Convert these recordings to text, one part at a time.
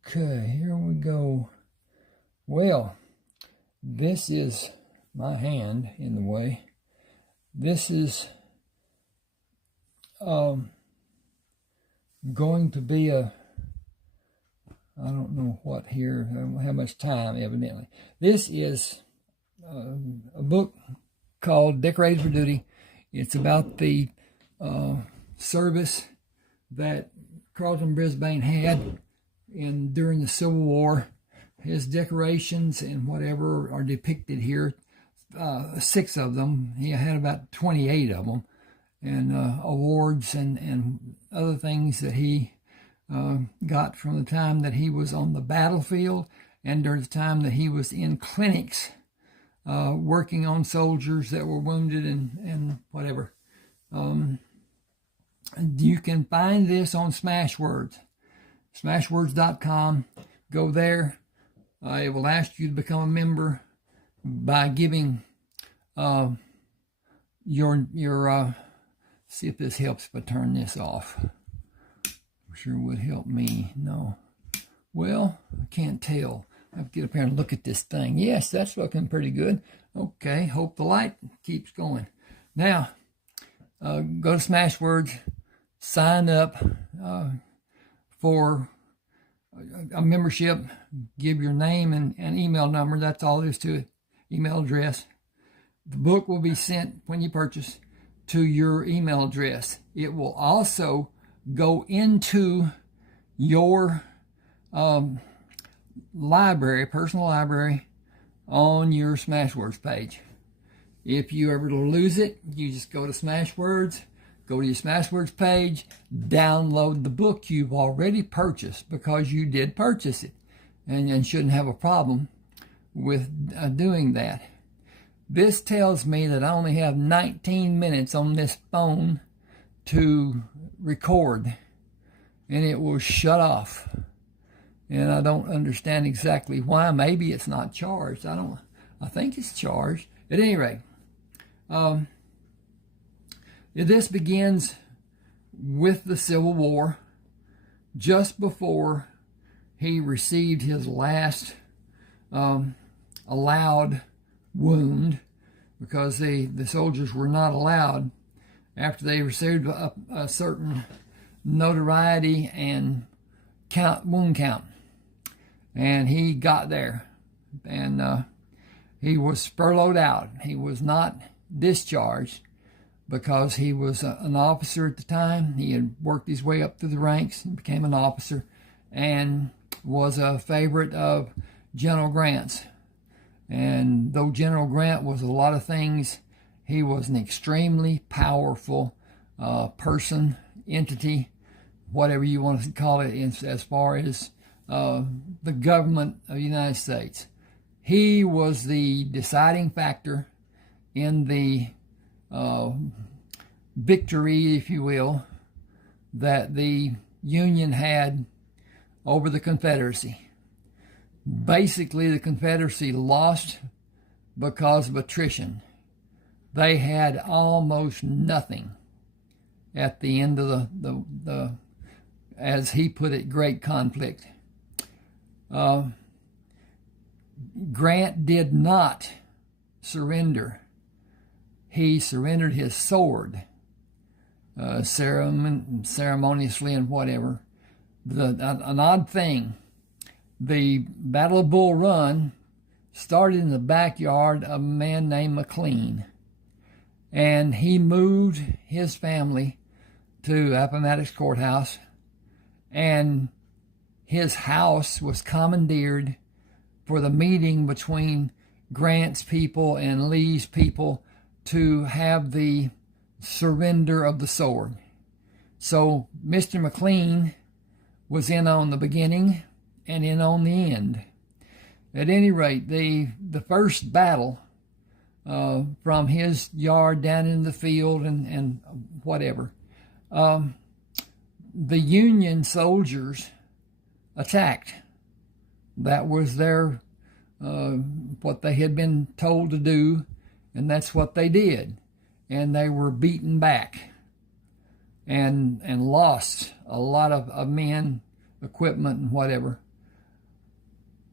Okay, here we go. Well, this is my hand in the way. This is going to be I don't know what here, I don't have much time evidently. This is a book called Decorated for Duty. It's about the service that Carlton Brisbane had during the Civil War. His decorations and whatever are depicted here. 6 of them. He had about 28 of them, and awards and other things that he got from the time that he was on the battlefield and during the time that he was in clinics working on soldiers that were wounded and whatever. You can find this on Smashwords, smashwords.com. Go there. It will ask you to become a member by giving your see if this helps if I turn this off. Sure would help me. No. Well, I can't tell. I have to get up here and look at this thing. Yes, that's looking pretty good. Okay, hope the light keeps going. Now, go to Smashwords, sign up for a membership, give your name and email number. That's all there is to it. Email address. The book will be sent when you purchase to your email address. It will also go into your library, personal library, on your Smashwords page. If you ever lose it, you just go to Smashwords, go to your Smashwords page, download the book you've already purchased, because you did purchase it, and shouldn't have a problem with doing that. This tells me that I only have 19 minutes on this phone to record, and it will shut off. And I don't understand exactly why. Maybe it's not charged. I think it's charged. At any rate, this begins with the Civil War, just before he received his last allowed wound, because the soldiers were not allowed, after they received a certain notoriety and wound count. And he got there, and he was furloughed out. He was not discharged, because he was an officer at the time. He had worked his way up through the ranks and became an officer, and was a favorite of General Grant's. And though General Grant was a lot of things, he was an extremely powerful person, entity, whatever you want to call it, as far as the government of the United States. He was the deciding factor in the victory, if you will, that the Union had over the Confederacy. Basically, the Confederacy lost because of attrition. They had almost nothing at the end of the as he put it, great conflict. Grant did not surrender. He surrendered his sword, ceremoniously and whatever. An odd thing, the Battle of Bull Run started in the backyard of a man named McLean, and he moved his family to Appomattox Courthouse, and his house was commandeered for the meeting between Grant's people and Lee's people to have the surrender of the sword. So Mr. McLean was in on the beginning and in on the end. At any rate, the first battle, from his yard down in the field and whatever, the Union soldiers attacked. That was their what they had been told to do, and that's what they did. And they were beaten back and lost a lot of men, equipment, and whatever.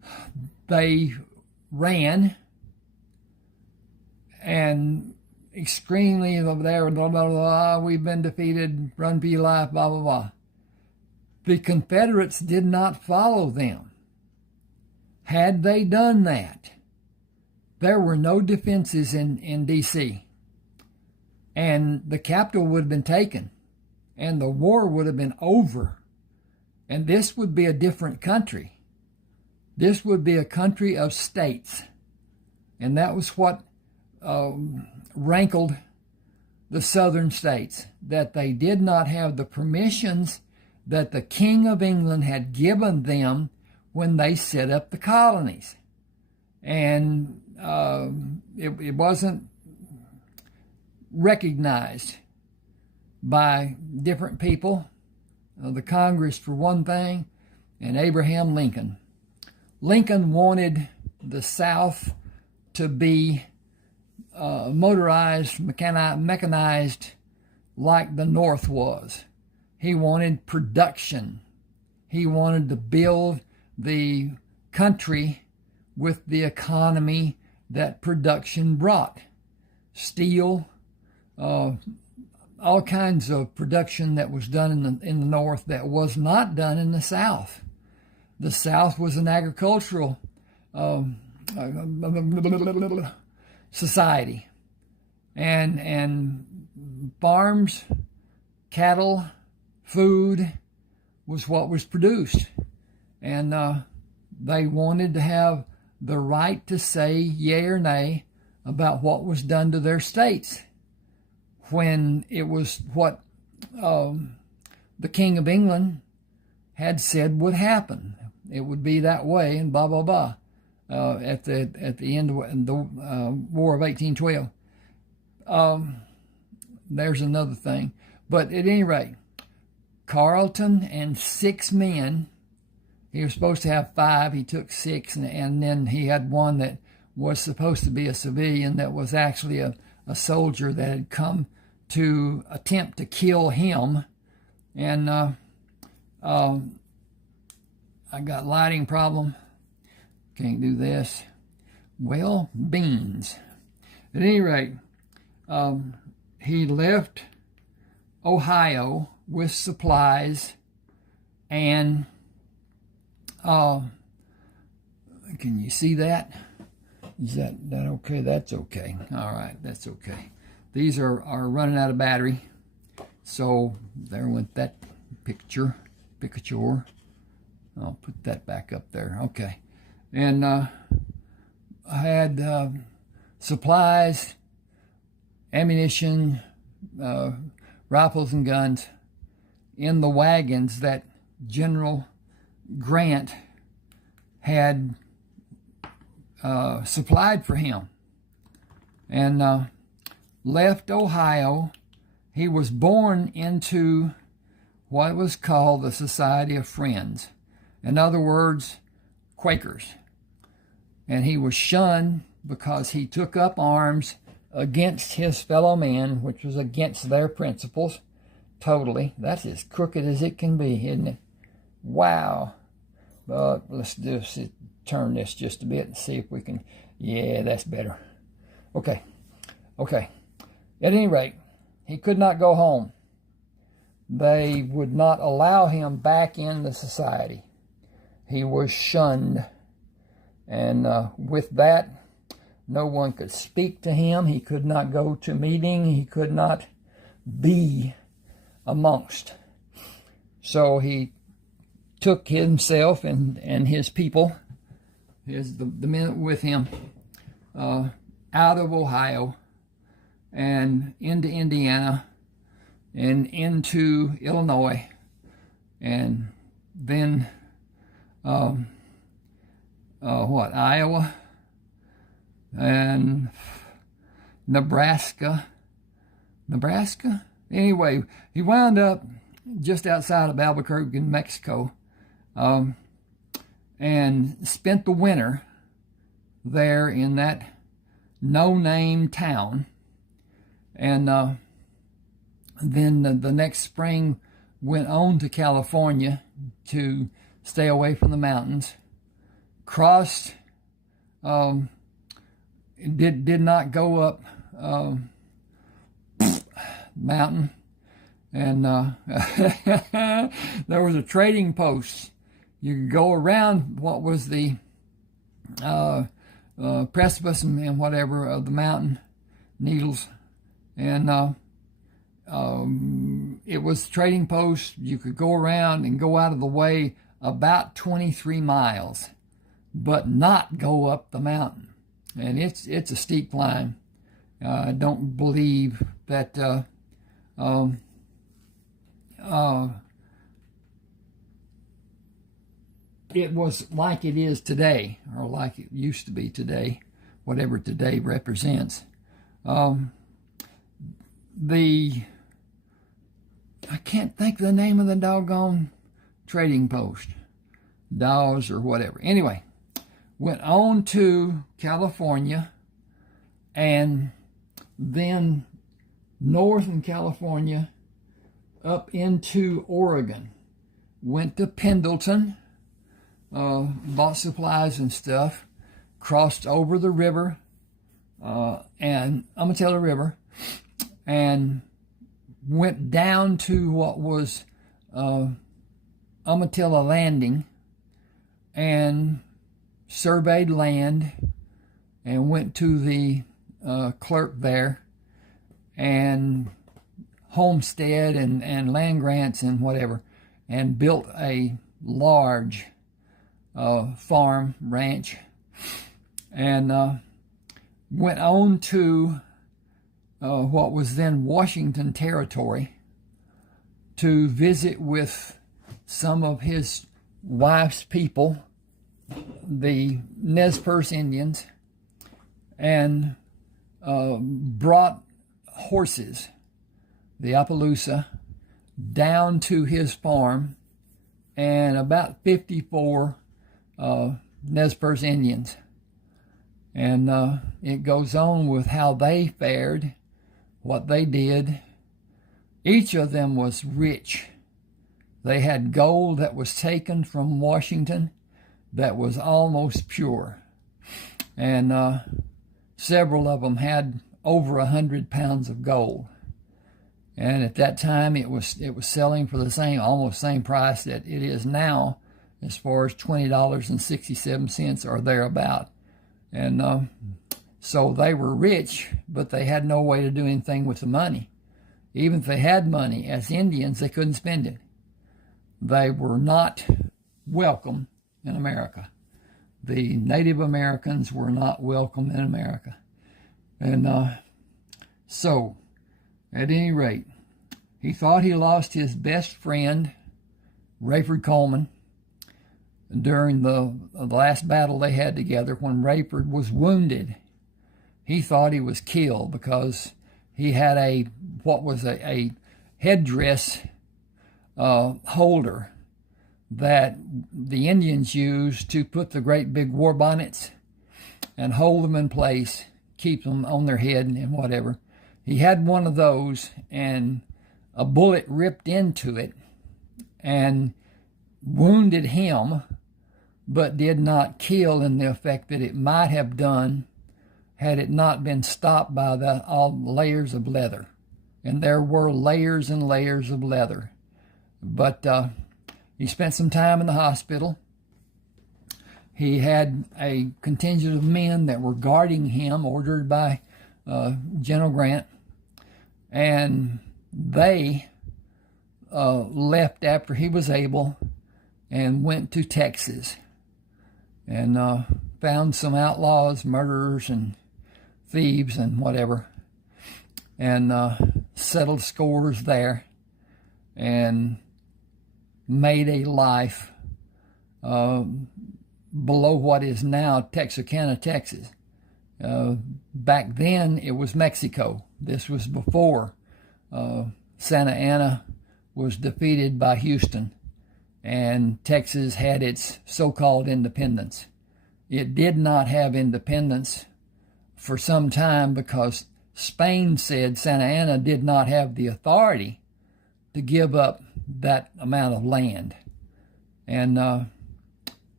they ran and extremely over there, blah, blah, blah, we've been defeated, run for your life, blah, blah, blah. The Confederates did not follow them. Had they done that, there were no defenses in D.C. And the capital would have been taken, and the war would have been over. And this would be a different country. This would be a country of states. And that was what rankled the southern states, that they did not have the permissions that the King of England had given them when they set up the colonies. And it wasn't recognized by different people, the Congress for one thing, and Abraham Lincoln. Lincoln wanted the South to be motorized, mechanized like the North was. He wanted production. He wanted to build the country with the economy that production brought. Steel, all kinds of production that was done in the North that was not done in the South. The South was an agricultural society, and farms, cattle, food was what was produced, and they wanted to have the right to say yea or nay about what was done to their states when it was what the King of England had said would happen. It would be that way, and blah blah blah. At the end of the War of 1812. There's another thing, but at any rate, Carleton and 6 men. He was supposed to have 5. He took 6, and then he had one that was supposed to be a civilian that was actually a soldier that had come to attempt to kill him. And I got lighting problem. Can't do this. Well, beans. At any rate, he left Ohio with supplies, and can you see that? Is that okay? That's okay. All right, that's okay. These are running out of battery. So there went that picture. I'll put that back up there. Okay. And I had supplies, ammunition, rifles and guns in the wagons that General Grant had supplied for him, and left Ohio. He was born into what was called the Society of Friends. In other words, Quakers. And he was shunned because he took up arms against his fellow men, which was against their principles. Totally. That's as crooked as it can be, isn't it? Wow. But let's just turn this just a bit and see if we can. Yeah, that's better. Okay. At any rate, he could not go home. They would not allow him back in the society. He was shunned. And with that, no one could speak to him. He could not go to meeting. He could not be amongst. So he took himself and his people, the men with him, out of Ohio and into Indiana and into Illinois, and then Iowa and Nebraska. Anyway, he wound up just outside of Albuquerque in Mexico, and spent the winter there in that no-name town. And then the next spring went on to California to stay away from the mountains. crossed, did not go up mountain, and there was a trading post. You could go around what was the precipice and whatever of the mountain needles, and it was trading post. You could go around and go out of the way about 23 miles, but not go up the mountain. And it's a steep climb. I don't believe that it was like it is today, or like it used to be today, whatever today represents. I can't think of the name of the doggone trading post, Dawes or whatever. Anyway, went on to California, and then north in California up into Oregon. Went to Pendleton, bought supplies and stuff, crossed over the river, and Umatilla River, and went down to what was Umatilla Landing, and surveyed land, and went to the clerk there, and homestead and land grants and whatever, and built a large farm ranch, and went on to what was then Washington Territory to visit with some of his wife's people, the Nez Perce Indians, and brought horses, the Appaloosa, down to his farm, and about 54 Nez Perce Indians. And it goes on with how they fared, what they did. Each of them was rich. They had gold that was taken from Washington that was almost pure. And several of them had over 100 pounds of gold. And at that time, it was selling for the almost same price that it is now, as far as $20.67 or thereabout. And so they were rich, but they had no way to do anything with the money. Even if they had money, as Indians, they couldn't spend it. They were not welcome in America. The Native Americans were not welcome in America. And so, at any rate, he thought he lost his best friend, Rayford Coleman, during the last battle they had together. When Rayford was wounded, he thought he was killed because he had a headdress holder that the Indians used to put the great big war bonnets and hold them in place, keep them on their head and whatever. He had one of those, and a bullet ripped into it and wounded him, but did not kill in the effect that it might have done had it not been stopped by all the layers of leather. And there were layers and layers of leather. But he spent some time in the hospital. He had a contingent of men that were guarding him, ordered by General Grant. And they left after he was able and went to Texas and found some outlaws, murderers, and thieves and whatever, and settled scores there and made a life below what is now Texarkana, Texas. Back then, it was Mexico. This was before Santa Anna was defeated by Houston, and Texas had its so-called independence. It did not have independence for some time because Spain said Santa Anna did not have the authority to give up that amount of land. And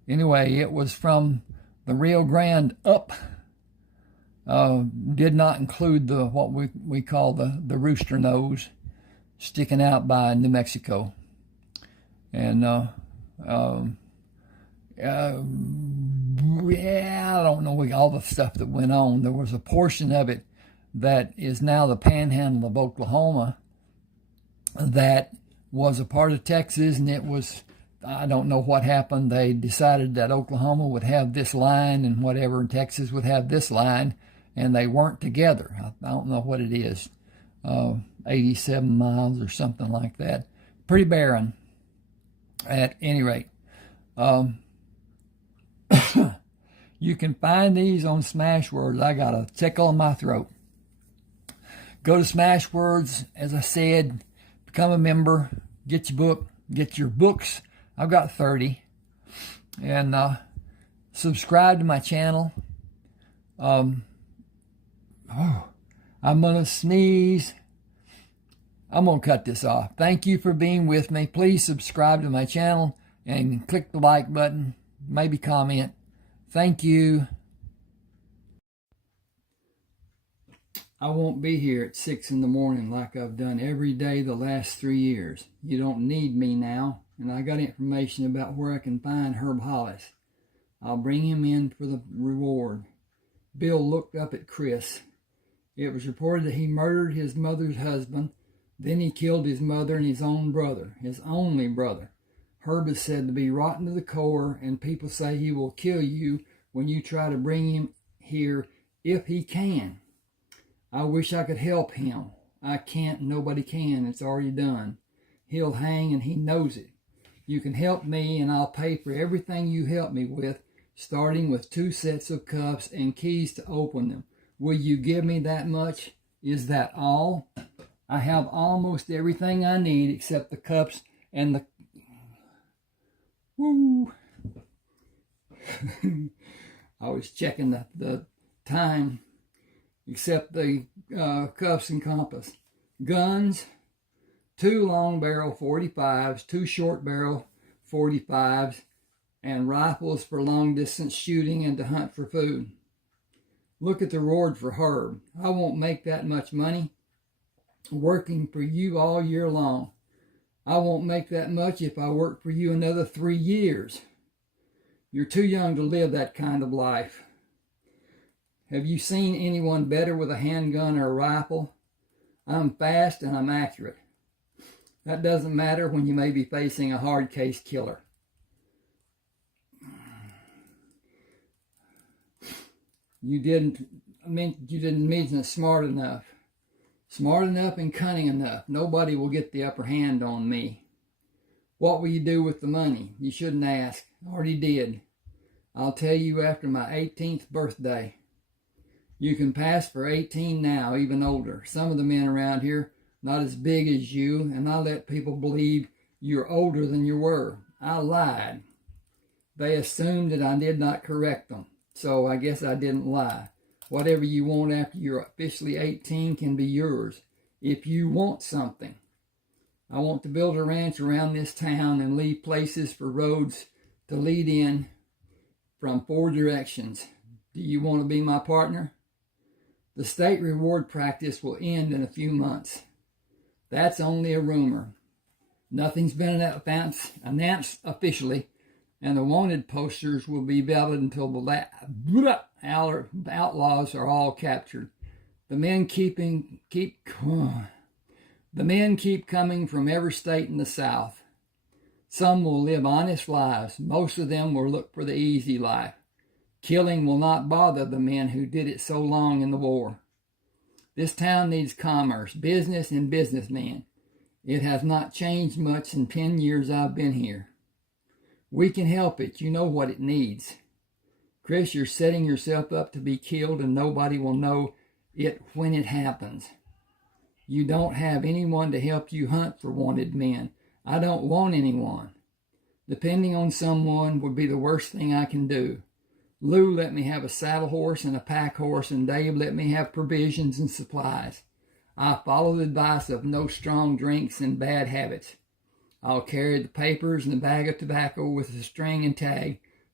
Anyway, it was from the Rio Grande up. Did not include the what we call the rooster nose sticking out by New Mexico. And yeah, I don't know all the stuff that went on. There was a portion of it that is now the panhandle of Oklahoma that was a part of Texas, and it was, I don't know what happened. They decided that Oklahoma would have this line and whatever, and Texas would have this line, and they weren't together. I don't know what it is, 87 miles or something like that. Pretty barren at any rate. You can find these on Smashwords. I got a tickle in my throat. Go to Smashwords, as I said, become a member, get your books. I've got 30. And subscribe to my channel. I'm gonna sneeze. I'm gonna cut this off. Thank you for being with me. Please subscribe to my channel and click the like button, maybe comment. Thank you. I won't be here at 6 in the morning like I've done every day the last 3 years. You don't need me now, and I got information about where I can find Herb Hollis. I'll bring him in for the reward. Bill looked up at Chris. It was reported that he murdered his mother's husband, then he killed his mother and his own brother, his only brother. Herb is said to be rotten to the core, and people say he will kill you when you try to bring him here if he can. I wish I could help him. I can't. Nobody can. It's already done. He'll hang, and he knows it. You can help me, and I'll pay for everything you help me with, starting with 2 sets of cuffs and keys to open them. Will you give me that much? Is that all? I have almost everything I need except the cuffs and the... Woo! I was checking the time, except the cuffs and compass. Guns, 2 long barrel 45s, 2 short barrel 45s, and rifles for long distance shooting and to hunt for food. Look at the reward for Herb. I won't make that much money working for you all year long. I won't make that much if I work for you another 3 years. You're too young to live that kind of life. Have you seen anyone better with a handgun or a rifle? I'm fast and I'm accurate. That doesn't matter when you may be facing a hard case killer. You didn't mention smart enough. Smart enough and cunning enough. Nobody will get the upper hand on me. What will you do with the money? You shouldn't ask. I already did. I'll tell you after my 18th birthday. You can pass for 18 now, even older. Some of the men around here, not as big as you, and I let people believe you're older than you were. I lied. They assumed that I did not correct them, so I guess I didn't lie. Whatever you want after you're officially 18 can be yours, if you want something. I want to build a ranch around this town and leave places for roads to lead in from 4 directions. Do you want to be my partner? The state reward practice will end in a few months. That's only a rumor. Nothing's been announced officially, and the wanted posters will be valid until the outlaws are all captured. The men keep coming from every state in the South. Some will live honest lives. Most of them will look for the easy life. Killing will not bother the men who did it so long in the war. This town needs commerce, business, and businessmen. It has not changed much in 10 years I've been here. We can help it. You know what it needs. Chris, you're setting yourself up to be killed, and nobody will know it when it happens. You don't have anyone to help you hunt for wanted men. I don't want anyone. Depending on someone would be the worst thing I can do. Lou let me have a saddle horse and a pack horse, and Dave let me have provisions and supplies. I follow the advice of no strong drinks and bad habits. I'll carry the papers and a bag of tobacco with a string and tag.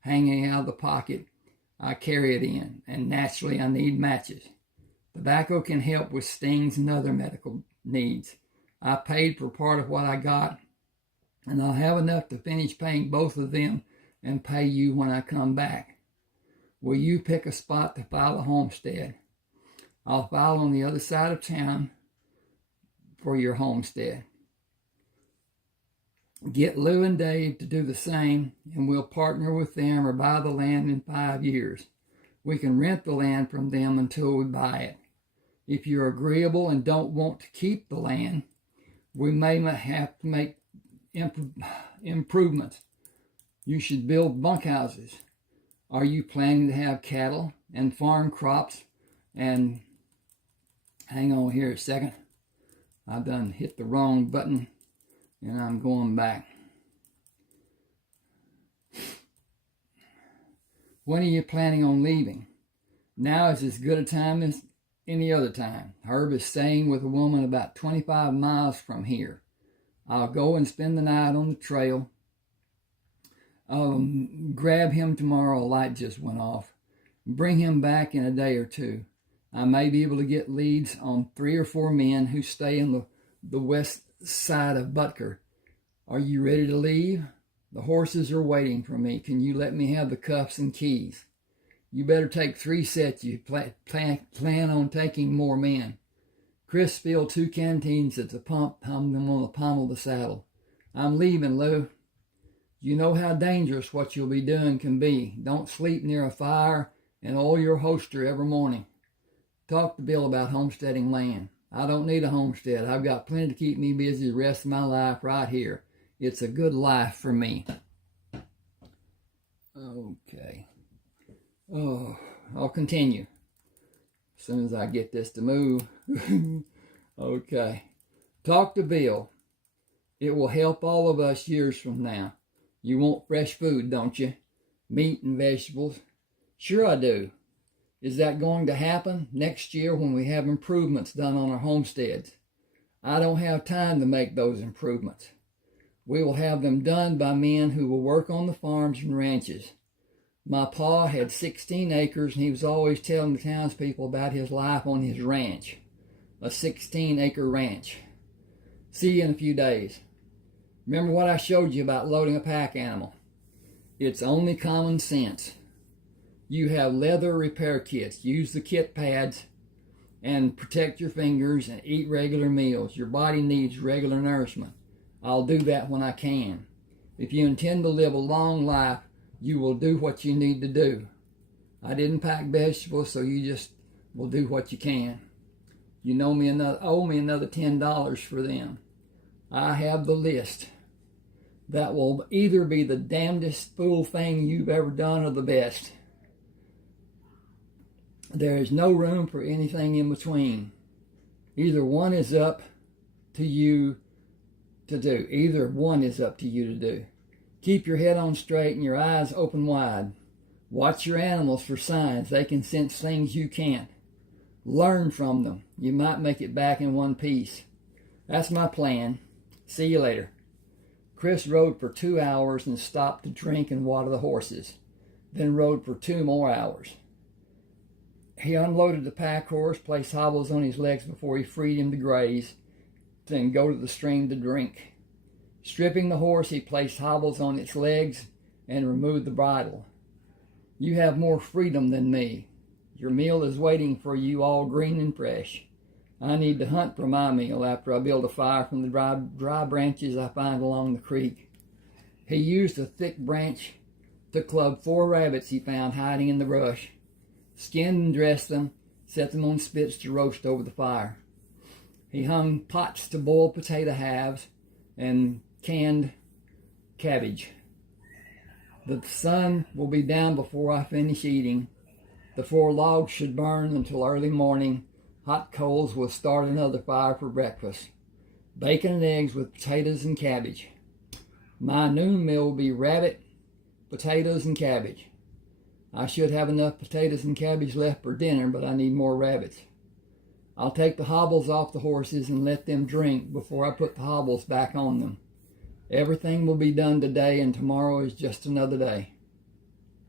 hanging out of the pocket I carry it in, and naturally I need matches. Tobacco can help with stings and other medical needs. I paid for part of what I got, and I'll have enough to finish paying both of them and pay you when I come back. Will you pick a spot to file a homestead? I'll file on the other side of town for your homestead. Get Lou and Dave to do the same, and we'll partner with them or buy the land in 5 years. We can rent the land from them until we buy it. If you're agreeable and don't want to keep the land, we may have to make improvements. You should build bunkhouses. Are you planning to have cattle and farm crops? And hang on here a second. I've done hit the wrong button and I'm going back. When are you planning on leaving? Now is as good a time as any other time. Herb is staying with a woman about 25 miles from here. I'll go and spend the night on the trail. Grab him tomorrow. A light just went off. Bring him back in a day or two. I may be able to get leads on 3 or 4 men who stay in the west side of Butker. Are you ready to leave? The horses are waiting for me. Can you let me have the cuffs and keys? You better take 3 sets. You plan on taking more men. Chris filled 2 canteens at the pump, hung them on the pommel of the saddle. I'm leaving, Lou. You know how dangerous what you'll be doing can be. Don't sleep near a fire and oil your holster every morning. Talk to Bill about homesteading land. I don't need a homestead. I've got plenty to keep me busy the rest of my life right here. It's a good life for me. Okay. Oh, I'll continue as soon as I get this to move. Okay. Talk to Bill. It will help all of us years from now. You want fresh food, don't you? Meat and vegetables. Sure I do. Is that going to happen next year when we have improvements done on our homesteads? I don't have time to make those improvements. We will have them done by men who will work on the farms and ranches. My pa had 16 acres, and he was always telling the townspeople about his life on his ranch, a 16-acre ranch. See you in a few days. Remember what I showed you about loading a pack animal? It's only common sense. You have leather repair kits. Use the kit pads and protect your fingers and eat regular meals. Your body needs regular nourishment. I'll do that when I can. If you intend to live a long life, you will do what you need to do. I didn't pack vegetables, so you just will do what you can. You owe me another $10 for them. I have the list. That will either be the damnedest fool thing you've ever done or the best. There is no room for anything in between. Either one is up to you to do. Either one is up to you to do. Keep your head on straight and your eyes open wide. Watch your animals for signs. They can sense things you can't. Learn from them. You might make it back in one piece. That's my plan. See you later. Chris rode for 2 hours and stopped to drink and water the horses. Then rode for 2 more hours. He unloaded the pack horse, placed hobbles on his legs before he freed him to graze, then go to the stream to drink. Stripping the horse, he placed hobbles on its legs and removed the bridle. You have more freedom than me. Your meal is waiting for you, all green and fresh. I need to hunt for my meal after I build a fire from the dry branches I find along the creek. He used a thick branch to club 4 rabbits he found hiding in the brush, skinned and dressed them, set them on spits to roast over the fire. He hung pots to boil potato halves and canned cabbage. The sun will be down before I finish eating. The 4 logs should burn until early morning. Hot coals will start another fire for breakfast. Bacon and eggs with potatoes and cabbage. My noon meal will be rabbit, potatoes, and cabbage. I should have enough potatoes and cabbage left for dinner, but I need more rabbits. I'll take the hobbles off the horses and let them drink before I put the hobbles back on them. Everything will be done today, and tomorrow is just another day.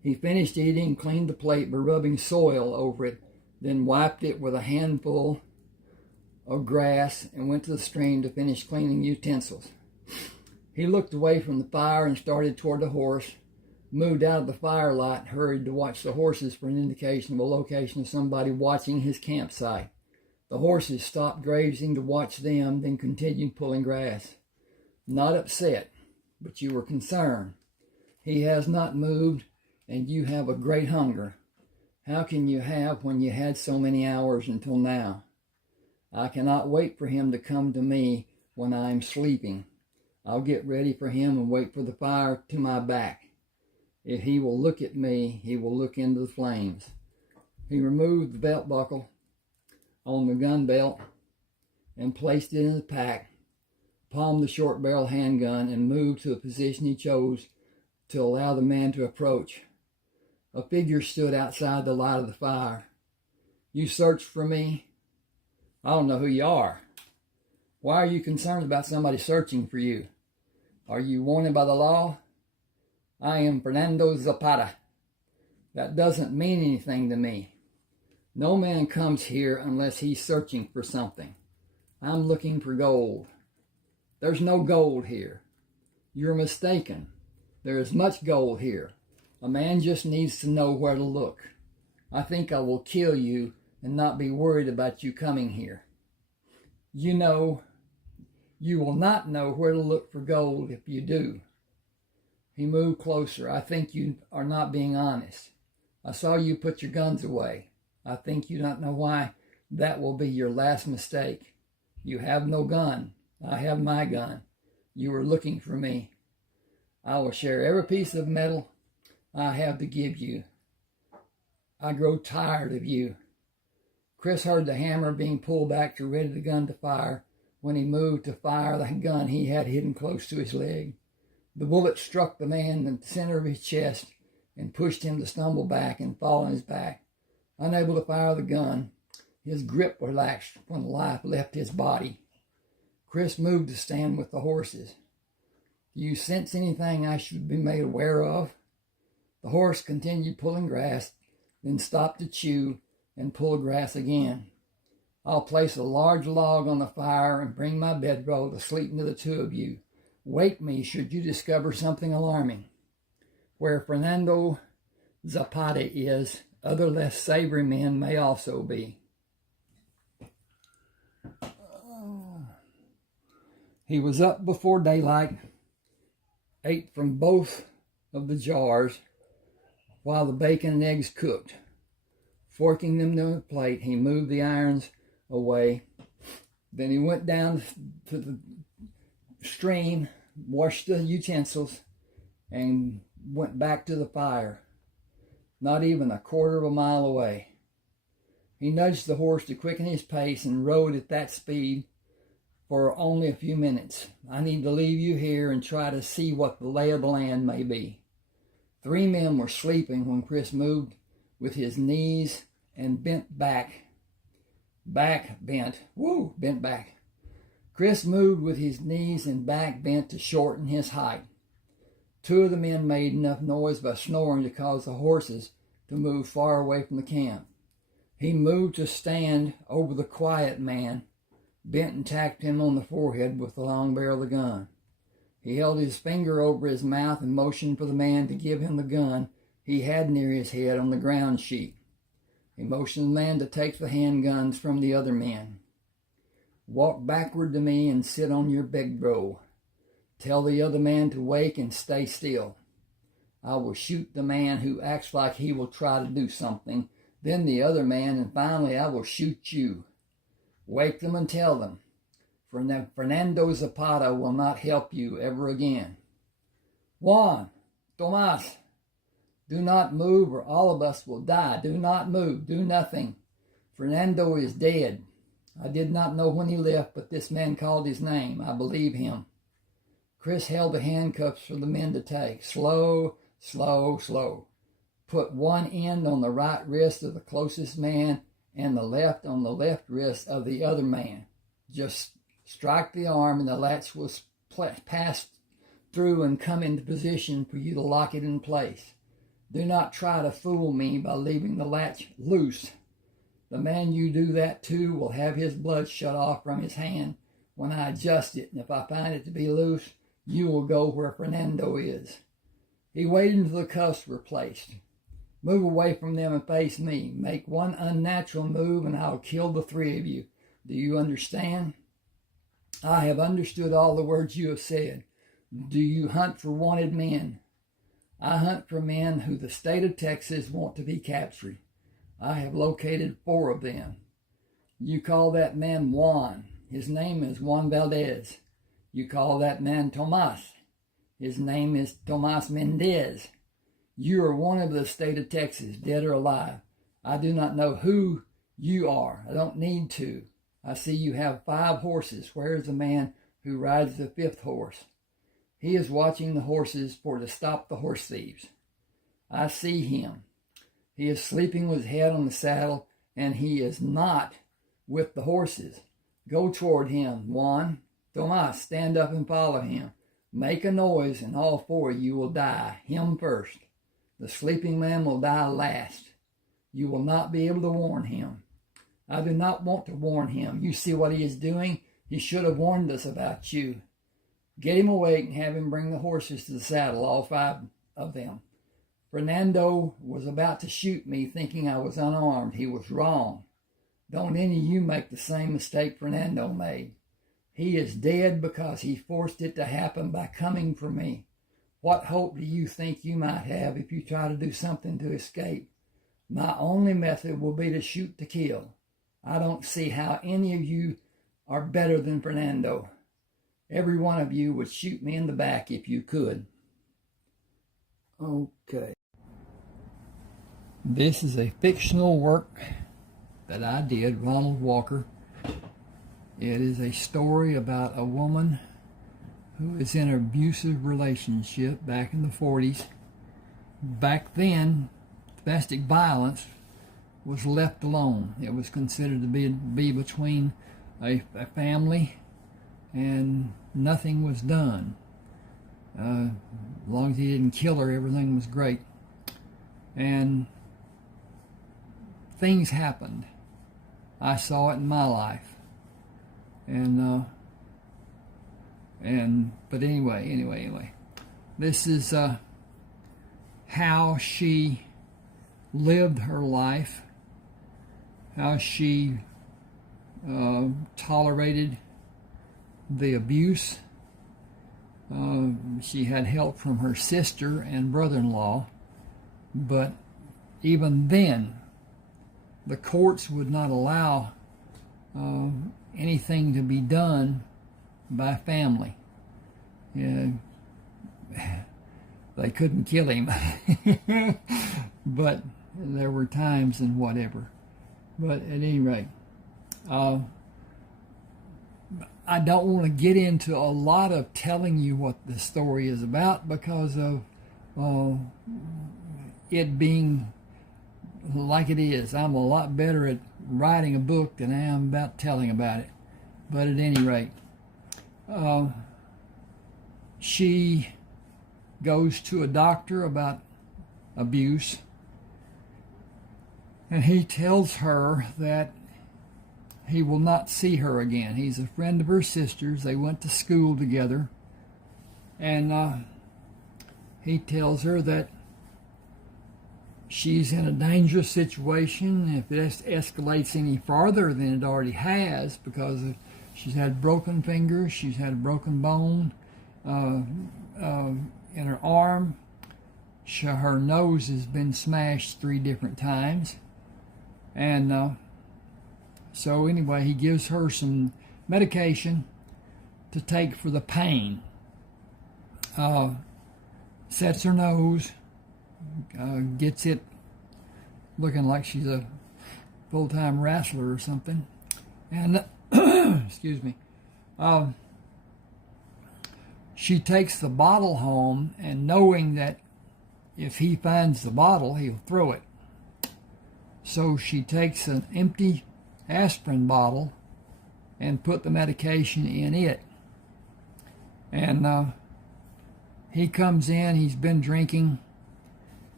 He finished eating, cleaned the plate by rubbing soil over it, then wiped it with a handful of grass and went to the stream to finish cleaning utensils. He looked away from the fire and started toward the horse, moved out of the firelight, and hurried to watch the horses for an indication of a location of somebody watching his campsite. The horses stopped grazing to watch them, then continued pulling grass. Not upset, but you were concerned. He has not moved, and you have a great hunger. How can you have when you had so many hours until now? I cannot wait for him to come to me when I am sleeping. I'll get ready for him and wait for the fire to my back. If he will look at me, he will look into the flames. He removed the belt buckle on the gun belt and placed it in the pack, palmed the short barrel handgun, and moved to a position he chose to allow the man to approach. A figure stood outside the light of the fire. You searched for me? I don't know who you are. Why are you concerned about somebody searching for you? Are you wanted by the law? I am Fernando Zapata. That doesn't mean anything to me. No man comes here unless he's searching for something. I'm looking for gold. There's no gold here. You're mistaken. There is much gold here. A man just needs to know where to look. I think I will kill you and not be worried about you coming here. You know, you will not know where to look for gold if you do. He moved closer. I think you are not being honest. I saw you put your guns away. I think you don't know why that will be your last mistake. You have no gun. I have my gun. You are looking for me. I will share every piece of metal I have to give you. I grow tired of you. Chris heard the hammer being pulled back to ready the gun to fire. When he moved to fire the gun he had hidden close to his leg. The bullet struck the man in the center of his chest and pushed him to stumble back and fall on his back. Unable to fire the gun, his grip relaxed when life left his body. Chris moved to stand with the horses. Do you sense anything I should be made aware of? The horse continued pulling grass, then stopped to chew and pull grass again. I'll place a large log on the fire and bring my bedroll to sleep near the two of you. Wake me should you discover something alarming. Where Fernando Zapata is, other less savory men may also be. He was up before daylight, ate from both of the jars while the bacon and eggs cooked. Forking them to a plate, he moved the irons away. Then he went down to the stream, washed the utensils, and went back to the fire, not even a quarter of a mile away. He nudged the horse to quicken his pace and rode at that speed for only a few minutes. I need to leave you here and try to see what the lay of the land may be. 3 men were sleeping when Chris moved with his knees and bent back. Bent back. Chris moved with his knees and back bent to shorten his height. 2 of the men made enough noise by snoring to cause the horses to move far away from the camp. He moved to stand over the quiet man, bent and tapped him on the forehead with the long barrel of the gun. He held his finger over his mouth and motioned for the man to give him the gun he had near his head on the ground sheet. He motioned the man to take the handguns from the other men. Walk backward to me and sit on your bedroll. Tell the other man to wake and stay still. I will shoot the man who acts like he will try to do something, then the other man, and finally I will shoot you. Wake them and tell them, Fernando Zapata will not help you ever again. Juan, Tomas, do not move or all of us will die. Do not move. Do nothing. Fernando is dead. I did not know when he left, but this man called his name. I believe him. Chris held the handcuffs for the men to take. Slow, slow, slow. Put one end on the right wrist of the closest man and the left on the left wrist of the other man. Just strike the arm and the latch will pass through and come into position for you to lock it in place. Do not try to fool me by leaving the latch loose. The man you do that to will have his blood shut off from his hand when I adjust it, and if I find it to be loose, you will go where Fernando is." He waited until the cuffs were placed. "Move away from them and face me. Make one unnatural move and I'll kill the three of you. Do you understand?" "I have understood all the words you have said. Do you hunt for wanted men?" "I hunt for men who the state of Texas want to be captured. I have located 4 of them." "You call that man Juan. His name is Juan Valdez. You call that man Tomas. His name is Tomas Mendez. You are one of the state of Texas, dead or alive. I do not know who you are. I don't need to. I see you have 5 horses. Where is the man who rides the 5th horse?" "He is watching the horses to stop the horse thieves." "I see him. He is sleeping with his head on the saddle, and he is not with the horses. Go toward him, Juan. Tomas, stand up and follow him. Make a noise, and all 4 of you will die, him first. The sleeping man will die last. You will not be able to warn him. I do not want to warn him. You see what he is doing? He should have warned us about you. Get him awake and have him bring the horses to the saddle, all 5 of them. Fernando was about to shoot me thinking I was unarmed. He was wrong. Don't any of you make the same mistake Fernando made. He is dead because he forced it to happen by coming for me. What hope do you think you might have if you try to do something to escape? My only method will be to shoot to kill. I don't see how any of you are better than Fernando. Every one of you would shoot me in the back if you could." Okay. This is a fictional work that I did, Ronald Walker. It is a story about a woman who is in an abusive relationship back in the 40s. Back then, domestic violence was left alone. It was considered to be between a family, and nothing was done. As long as he didn't kill her, everything was great. And things happened. I saw it in my life. But anyway, this is how she lived her life, how she tolerated the abuse. She had help from her sister and brother-in-law, but even then, the courts would not allow anything to be done by family. They couldn't kill him, but there were times and whatever. But at any rate, I don't want to get into a lot of telling you what the story is about because of it being like it is. I'm a lot better at writing a book than I am about telling about it. But at any rate, she goes to a doctor about abuse, and he tells her that he will not see her again. He's a friend of her sister's. They went to school together, and he tells her that she's in a dangerous situation. If it escalates any farther than it already has, because she's had broken fingers, she's had a broken bone in her arm, her nose has been smashed 3 different times, and so anyway, he gives her some medication to take for the pain. Sets her nose, gets it looking like she's a full-time wrestler or something, and excuse me, she takes the bottle home, and knowing that if he finds the bottle, he'll throw it. So she takes an empty aspirin bottle and put the medication in it. And he comes in, he's been drinking,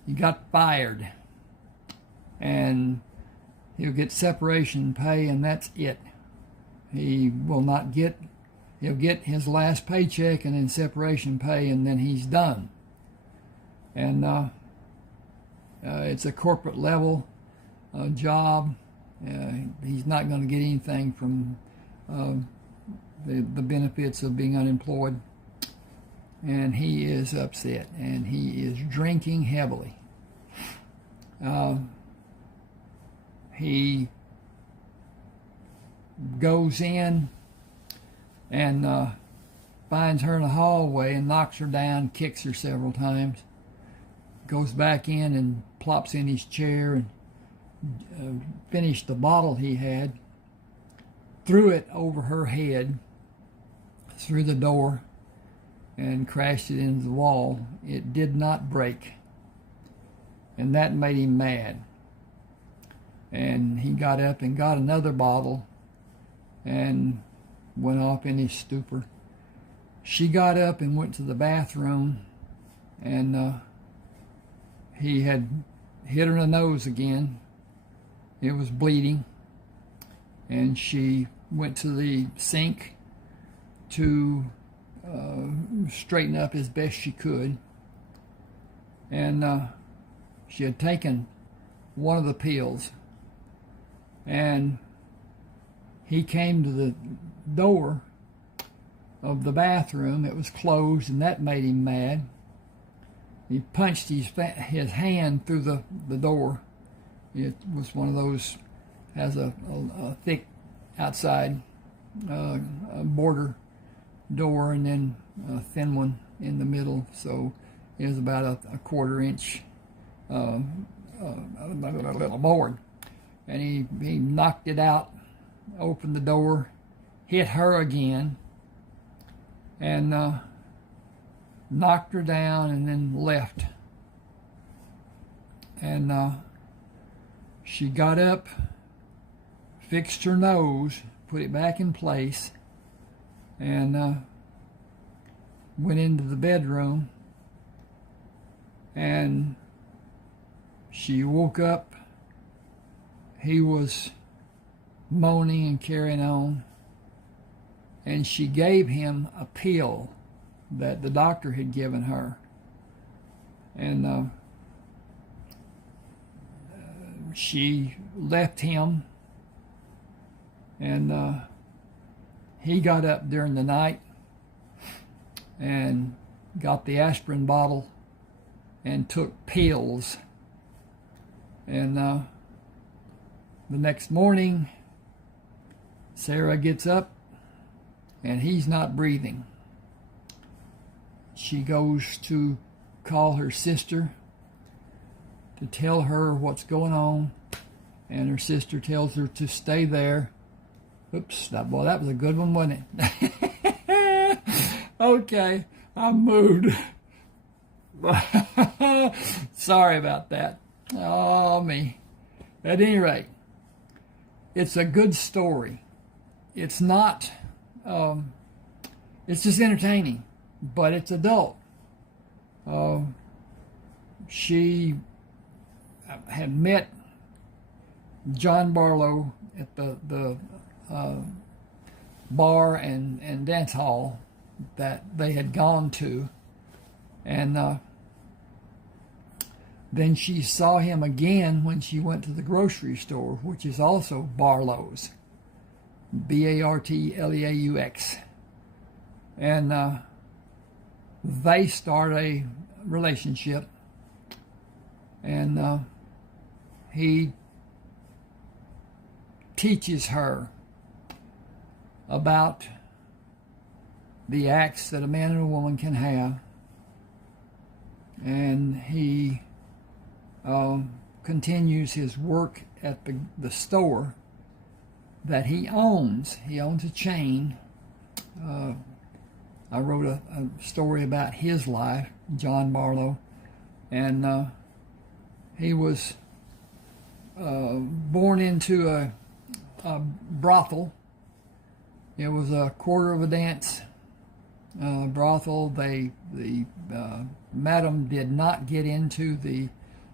he got fired, and he'll get separation pay, and that's it. He will not get, he'll get his last paycheck and then separation pay, and then he's done. And it's a corporate level job. He's not going to get anything from the benefits of being unemployed. And he is upset, and he is drinking heavily. He goes in and finds her in the hallway and knocks her down, kicks her several times, goes back in and plops in his chair and finished the bottle he had, threw it over her head through the door, and crashed it into the wall. It did not break, and that made him mad. And he got up and got another bottle and went off in his stupor. She got up and went to the bathroom, and he had hit her in the nose again. It was bleeding, and she went to the sink to straighten up as best she could. And she had taken one of the pills, and he came to the door of the bathroom. It was closed, and that made him mad. He punched his hand through the door. It was one of those, has a thick outside border door, and then a thin one in the middle, so it was about a quarter-inch board. And he knocked it out, opened the door, hit her again, and knocked her down, and then left. And she got up, fixed her nose, put it back in place, and went into the bedroom. And she woke up. He was moaning and carrying on. And she gave him a pill that the doctor had given her. And she left him. And he got up during the night and got the aspirin bottle and took pills. And the next morning, Sarah gets up and he's not breathing. She goes to call her sister to tell her what's going on, and her sister tells her to stay there. Oops, that was a good one, wasn't it? Okay, I moved. Sorry about that. Oh, me. At any rate, it's a good story. It's not, it's just entertaining, but it's adult. She had met John Barlow at the bar and dance hall that they had gone to, and then she saw him again when she went to the grocery store, which is also Barlow's, Bartleaux, and they start a relationship, and he teaches her about the acts that a man and a woman can have, and he continues his work at the store that he owns. He owns a chain. I wrote a story about his life, John Barlow, and he was born into a brothel. It was a quarter of a dance brothel. The madam did not get into the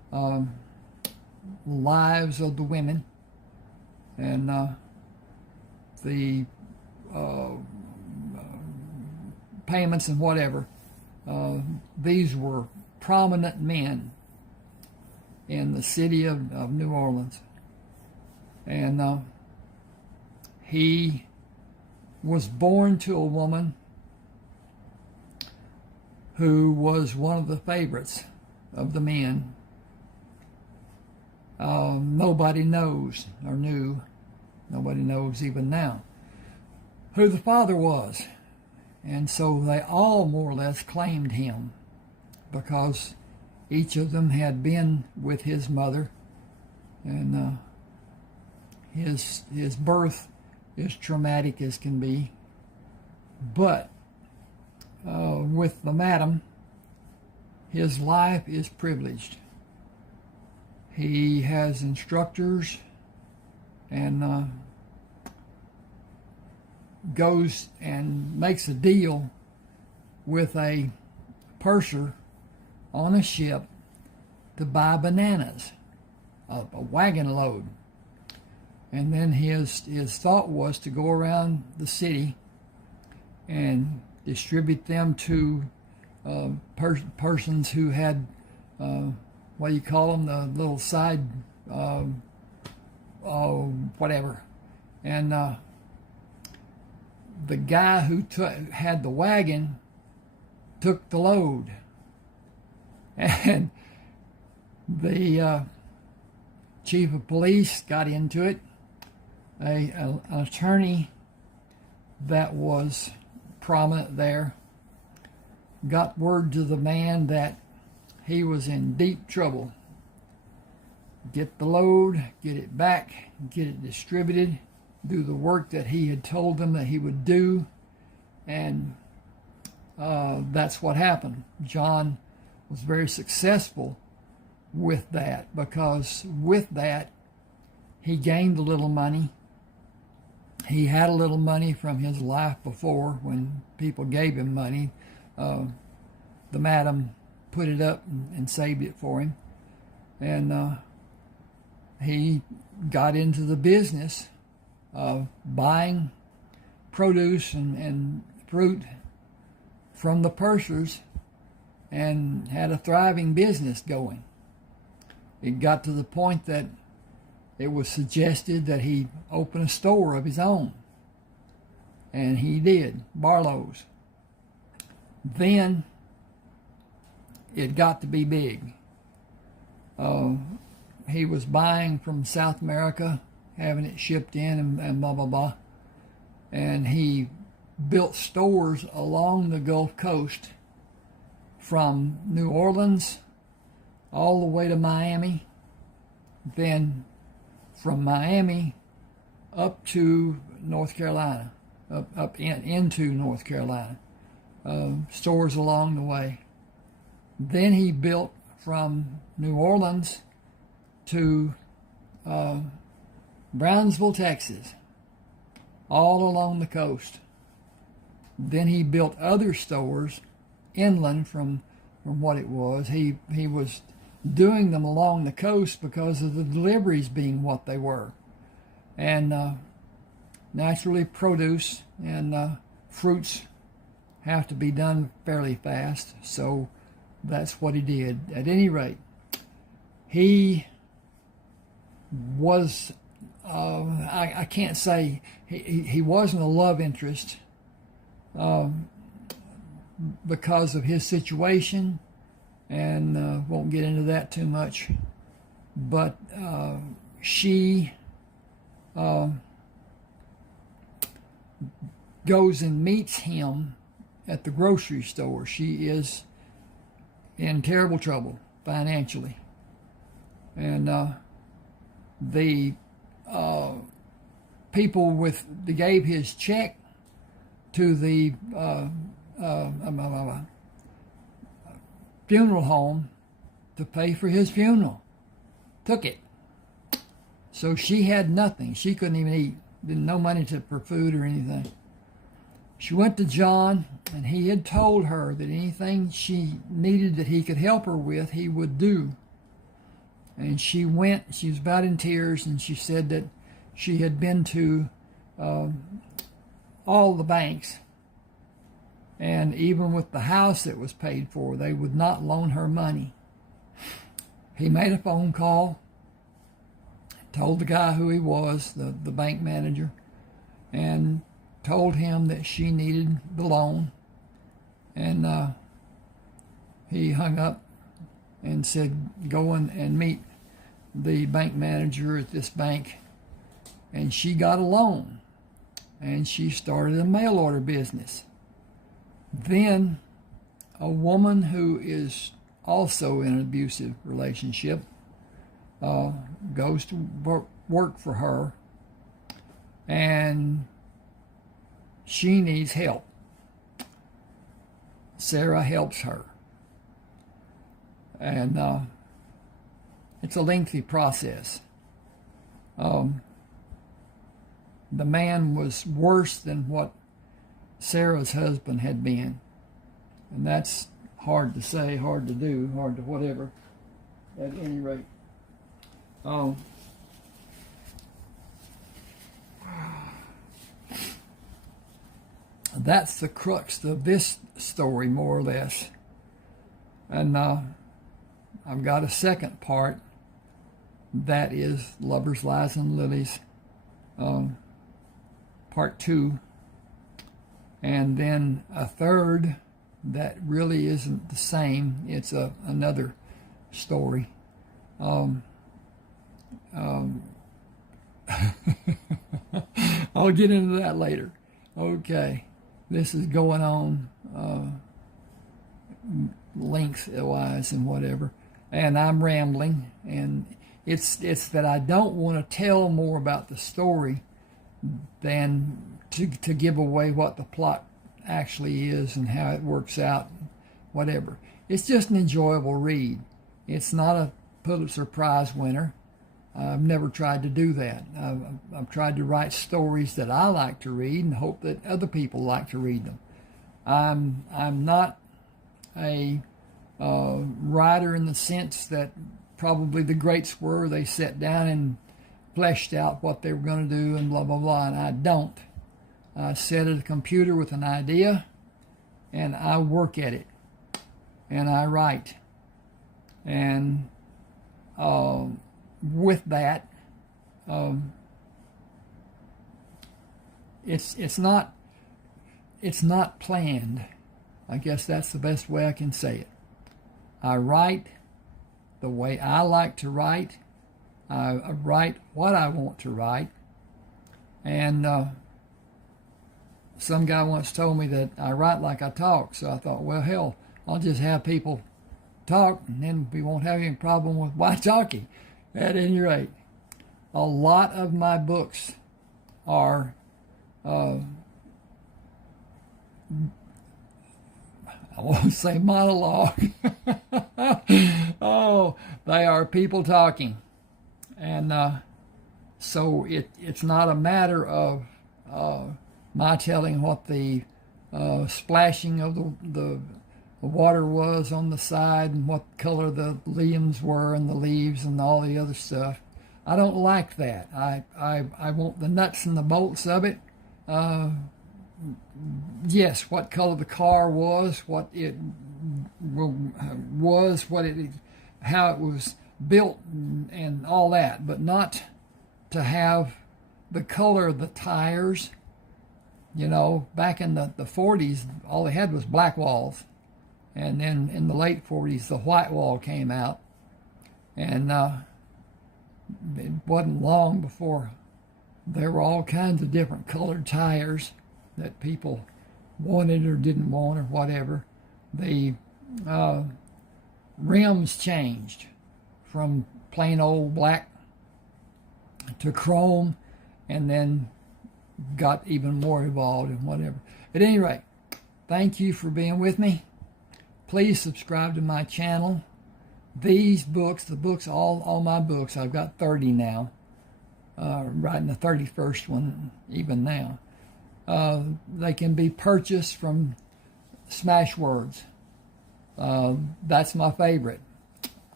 lives of the women and the payments and whatever. These were prominent men in the city of New Orleans. And he was born to a woman who was one of the favorites of the men. Nobody knows or knew, nobody knows even now, who the father was. And so they all more or less claimed him because each of them had been with his mother, and his birth is traumatic as can be. But with the madam, his life is privileged. He has instructors and goes and makes a deal with a purser on a ship to buy bananas, a wagon load. And then his thought was to go around the city and distribute them to persons who had, what do you call them, the little side, whatever. And the guy who had the wagon took the load. And the chief of police got into it. An attorney that was prominent there got word to the man that he was in deep trouble. Get the load, get it back, get it distributed, do the work that he had told them that he would do, and that's what happened. John was very successful with that, because with that he gained a little money. He had a little money from his life before when people gave him money. The madam put it up and saved it for him. And he got into the business of buying produce and fruit from the pursers and had a thriving business going. It got to the point that it was suggested that he open a store of his own. And he did, Barlow's. Then it got to be big. He was buying from South America, having it shipped in and blah, blah, blah. And he built stores along the Gulf Coast from New Orleans all the way to Miami. Then from Miami up to North Carolina, into North Carolina, stores along the way. Then he built from New Orleans to Brownsville, Texas, all along the coast. Then he built other stores inland from what it was. He was doing them along the coast because of the deliveries being what they were. And naturally produce and fruits have to be done fairly fast, so that's what he did. At any rate, he was, I can't say, he wasn't a love interest because of his situation, and won't get into that too much, but she goes and meets him at the grocery store. She is in terrible trouble financially, and the people they gave his check to the funeral home to pay for his funeral. Took it. So she had nothing. She couldn't even eat. Didn't no money for food or anything. She went to John, and he had told her that anything she needed that he could help her with, he would do. And she went, she was about in tears, and she said that she had been to all the banks, and even with the house that was paid for, they would not loan her money. He made a phone call, told the guy who he was, the bank manager, and told him that she needed the loan. And he hung up and said, go in and meet the bank manager at this bank. And she got a loan, and she started a mail order business. Then a woman who is also in an abusive relationship goes to work for her, and she needs help. Sarah helps her, and it's a lengthy process. The man was worse than what Sarah's husband had been, and that's hard to say, hard to do, hard to whatever. At any rate, that's the crux of this story, more or less. And I've got a second part, that is Lovers, Lies, and Lilies, part 2. And then a third that really isn't the same. It's another story. I'll get into that later. Okay, this is going on length-wise and whatever, and I'm rambling, and it's that I don't want to tell more about the story than to give away what the plot actually is and how it works out, whatever. It's just an enjoyable read. It's not a Pulitzer Prize winner. I've never tried to do that. I've tried to write stories that I like to read and hope that other people like to read them. I'm not a writer in the sense that probably the greats were. They sat down and fleshed out what they were going to do and blah, blah, blah, and I don't. I sit at a computer with an idea, and I work at it, and I write. And with that, it's not planned. I guess that's the best way I can say it. I write the way I like to write. I write what I want to write. And some guy once told me that I write like I talk. So I thought, well, hell, I'll just have people talk, and then we won't have any problem with my talking. At any rate, a lot of my books are I won't say monologue. Oh, they are people talking. And so it's not a matter of my telling what the splashing of the water was on the side and what color the limbs were and the leaves and all the other stuff. I don't like that. I want the nuts and the bolts of it. Yes, what color the car was, what it was, how it was built, and all that, but not to have the color of the tires. You know, back in the 40s, all they had was black walls. And then in the late 40s, the white wall came out. And it wasn't long before there were all kinds of different colored tires that people wanted or didn't want or whatever. The rims changed from plain old black to chrome, and then got even more evolved and whatever. At any rate, thank you for being with me. Please subscribe to my channel. These books, all my books, I've got 30 now, writing the 31st one even now. They can be purchased from Smashwords. That's my favorite.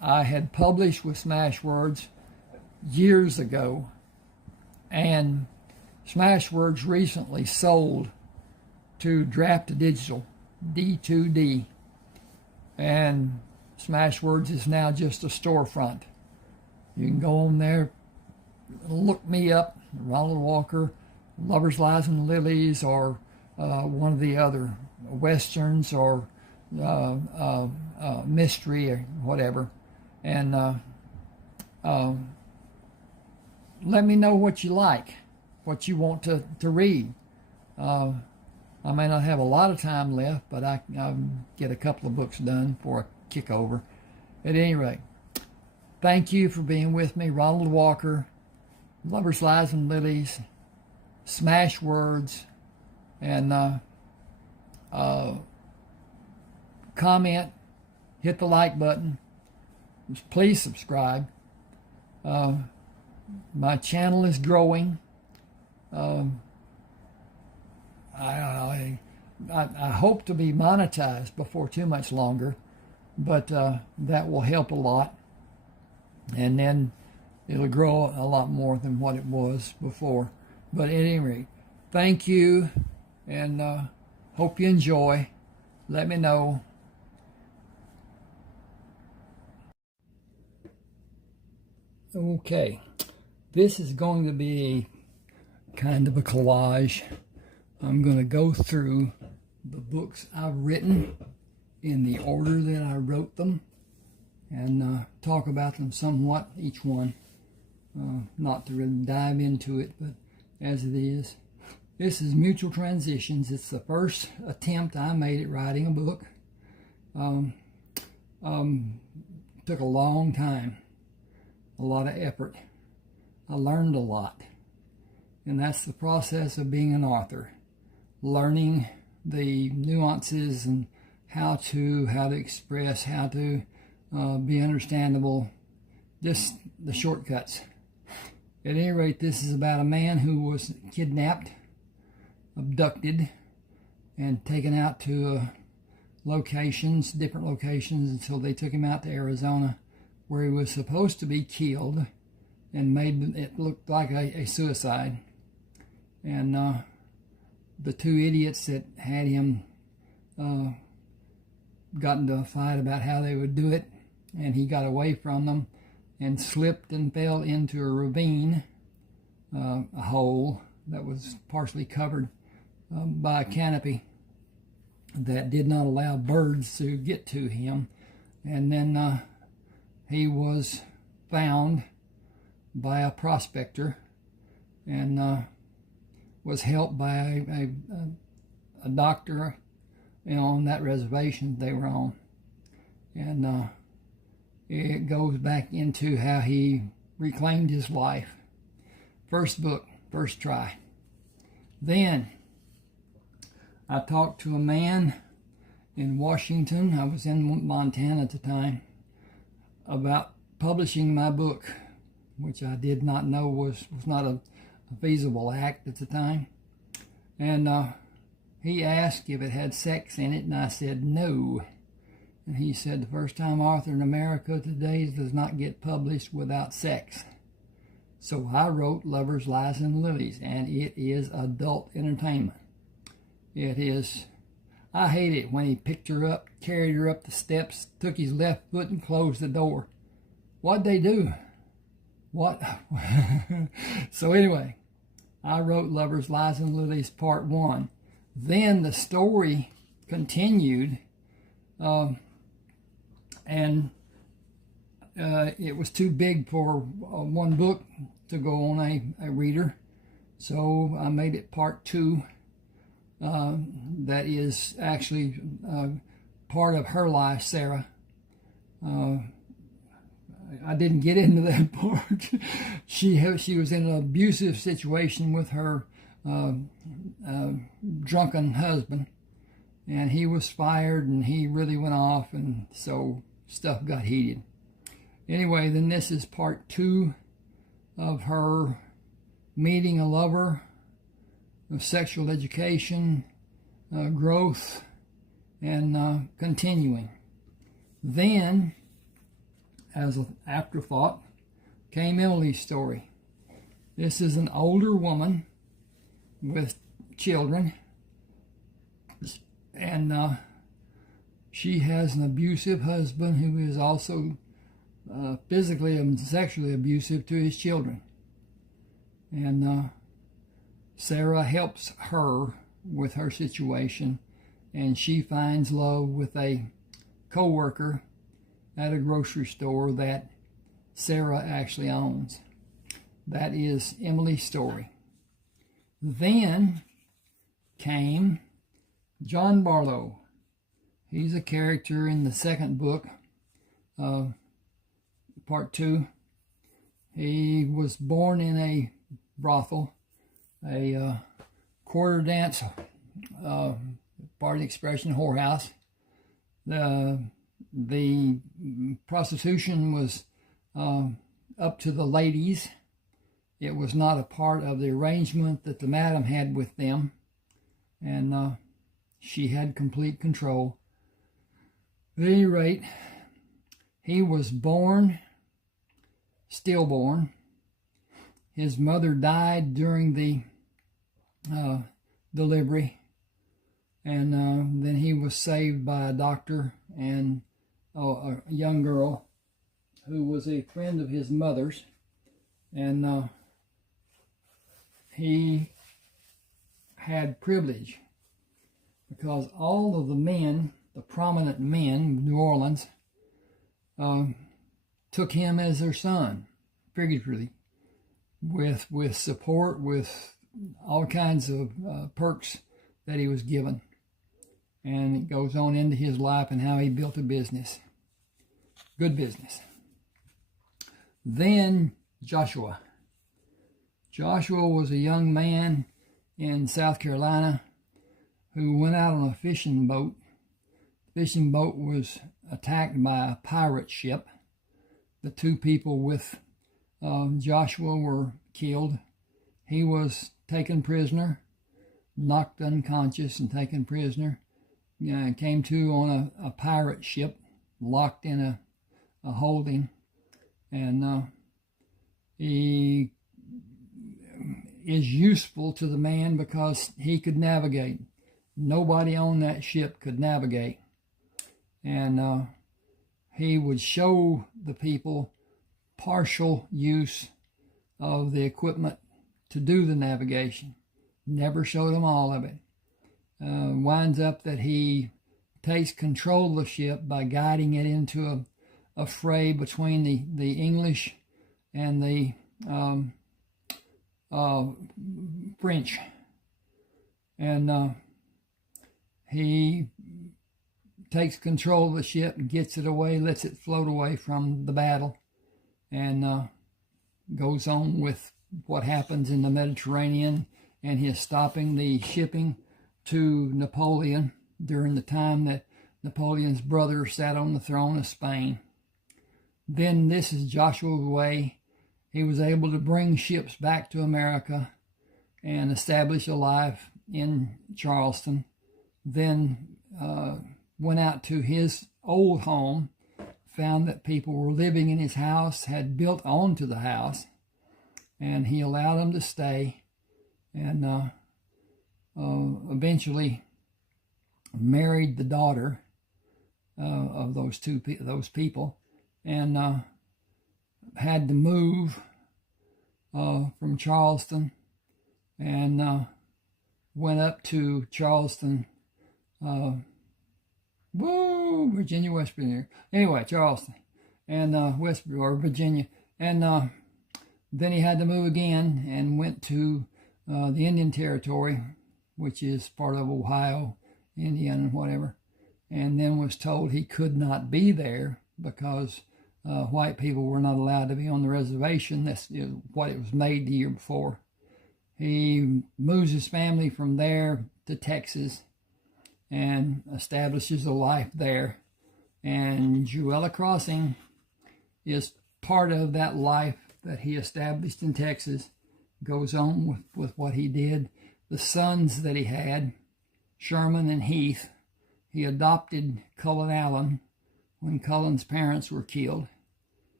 I had published with Smashwords years ago, and Smashwords recently sold to Draft Digital, D2D, and Smashwords is now just a storefront. You can go on there, look me up, Ronald Walker, Lovers, Lies, and Lilies, or one of the other Westerns, or mystery, or whatever, and let me know what you like, what you want to read. I may not have a lot of time left, but I'll get a couple of books done before I kick over. At any rate, thank you for being with me. Ronald Walker, Lovers, Lies, and Lilies, Smashwords, and comment, hit the like button. Please subscribe. My channel is growing. I hope to be monetized before too much longer, but that will help a lot, and then it'll grow a lot more than what it was before. But at any rate, thank you, and hope you enjoy. Let me know. Okay, this is going to be kind of a collage. I'm going to go through the books I've written in the order that I wrote them, and talk about them somewhat, each one. Not to really dive into it, but as it is. This is Mutual Transitions. It's the first attempt I made at writing a book. Took a long time, a lot of effort. I learned a lot, and that's the process of being an author. Learning the nuances and how to express, how to be understandable, just the shortcuts. At any rate, this is about a man who was kidnapped, abducted, and taken out to locations, different locations, until they took him out to Arizona, where he was supposed to be killed, and made it look like a suicide. And the two idiots that had him got into a fight about how they would do it, and he got away from them and slipped and fell into a ravine, a hole that was partially covered by a canopy that did not allow birds to get to him. And then he was found by a prospector, and was helped by a doctor, on that reservation they were on. And it goes back into how he reclaimed his life. First book, first try. Then I talked to a man in Washington, I was in Montana at the time, about publishing my book, which I did not know was not a feasible act at the time. And he asked if it had sex in it, and I said no. And he said, the first time author in America today does not get published without sex. So I wrote Lovers, Lies, and Lilies, and it is adult entertainment. It is. I hate it when he picked her up, carried her up the steps, took his left foot and closed the door. What'd they do? What? So anyway, I wrote Lovers, Lies, and Lilies Part 1. Then the story continued, and it was too big for one book to go on a reader. So I made it Part 2. That is actually part of her life, Sarah. I didn't get into that part. She was in an abusive situation with her drunken husband, and he was fired, and he really went off, and so stuff got heated. Anyway, then this is Part 2 of her meeting a lover, of sexual education, growth, and continuing. Then, as an afterthought, came Emily's story. This is an older woman with children, and she has an abusive husband who is also physically and sexually abusive to his children. And Sarah helps her with her situation, and she finds love with a co-worker at a grocery store that Sarah actually owns. That is Emily's story. Then came John Barlow. He's a character in the second book, part 2. He was born in a brothel, a quarter dance, pardon the expression, whorehouse. The prostitution was up to the ladies. It was not a part of the arrangement that the madam had with them, and she had complete control. At any rate, he was born, stillborn. His mother died during the delivery, and then he was saved by a doctor and a young girl who was a friend of his mother's, and he had privilege because all of the men, the prominent men of New Orleans, took him as their son, figuratively, with support, with all kinds of perks that he was given. And it goes on into his life and how he built a business. Good business. Then Joshua. Joshua was a young man in South Carolina who went out on a fishing boat. The fishing boat was attacked by a pirate ship. The 2 people with Joshua were killed. He was taken prisoner, knocked unconscious and taken prisoner. Came to on a pirate ship, locked in a holding, and he is useful to the man because he could navigate. Nobody on that ship could navigate, and he would show the people partial use of the equipment to do the navigation. Never showed them all of it. Winds up that he takes control of the ship by guiding it into a fray between the English and the French. And he takes control of the ship and gets it away, lets it float away from the battle, and goes on with what happens in the Mediterranean and his stopping the shipping to Napoleon during the time that Napoleon's brother sat on the throne of Spain. Then this is Joshua's way. He was able to bring ships back to America and establish a life in Charleston. Then went out to his old home, found that people were living in his house, had built onto the house, and he allowed them to stay, and eventually married the daughter of those people, and had to move from Charleston, and went up to Charleston, Virginia, West Virginia. Anyway, Charleston and Virginia, and then he had to move again and went to the Indian Territory, which is part of Ohio, Indiana, whatever, and then was told he could not be there because white people were not allowed to be on the reservation. That's what it was made the year before. He moves his family from there to Texas and establishes a life there. And Jewella Crossing is part of that life that he established in Texas. Goes on with what he did. The sons that he had, Sherman and Heath, he adopted Cullen Allen when Cullen's parents were killed.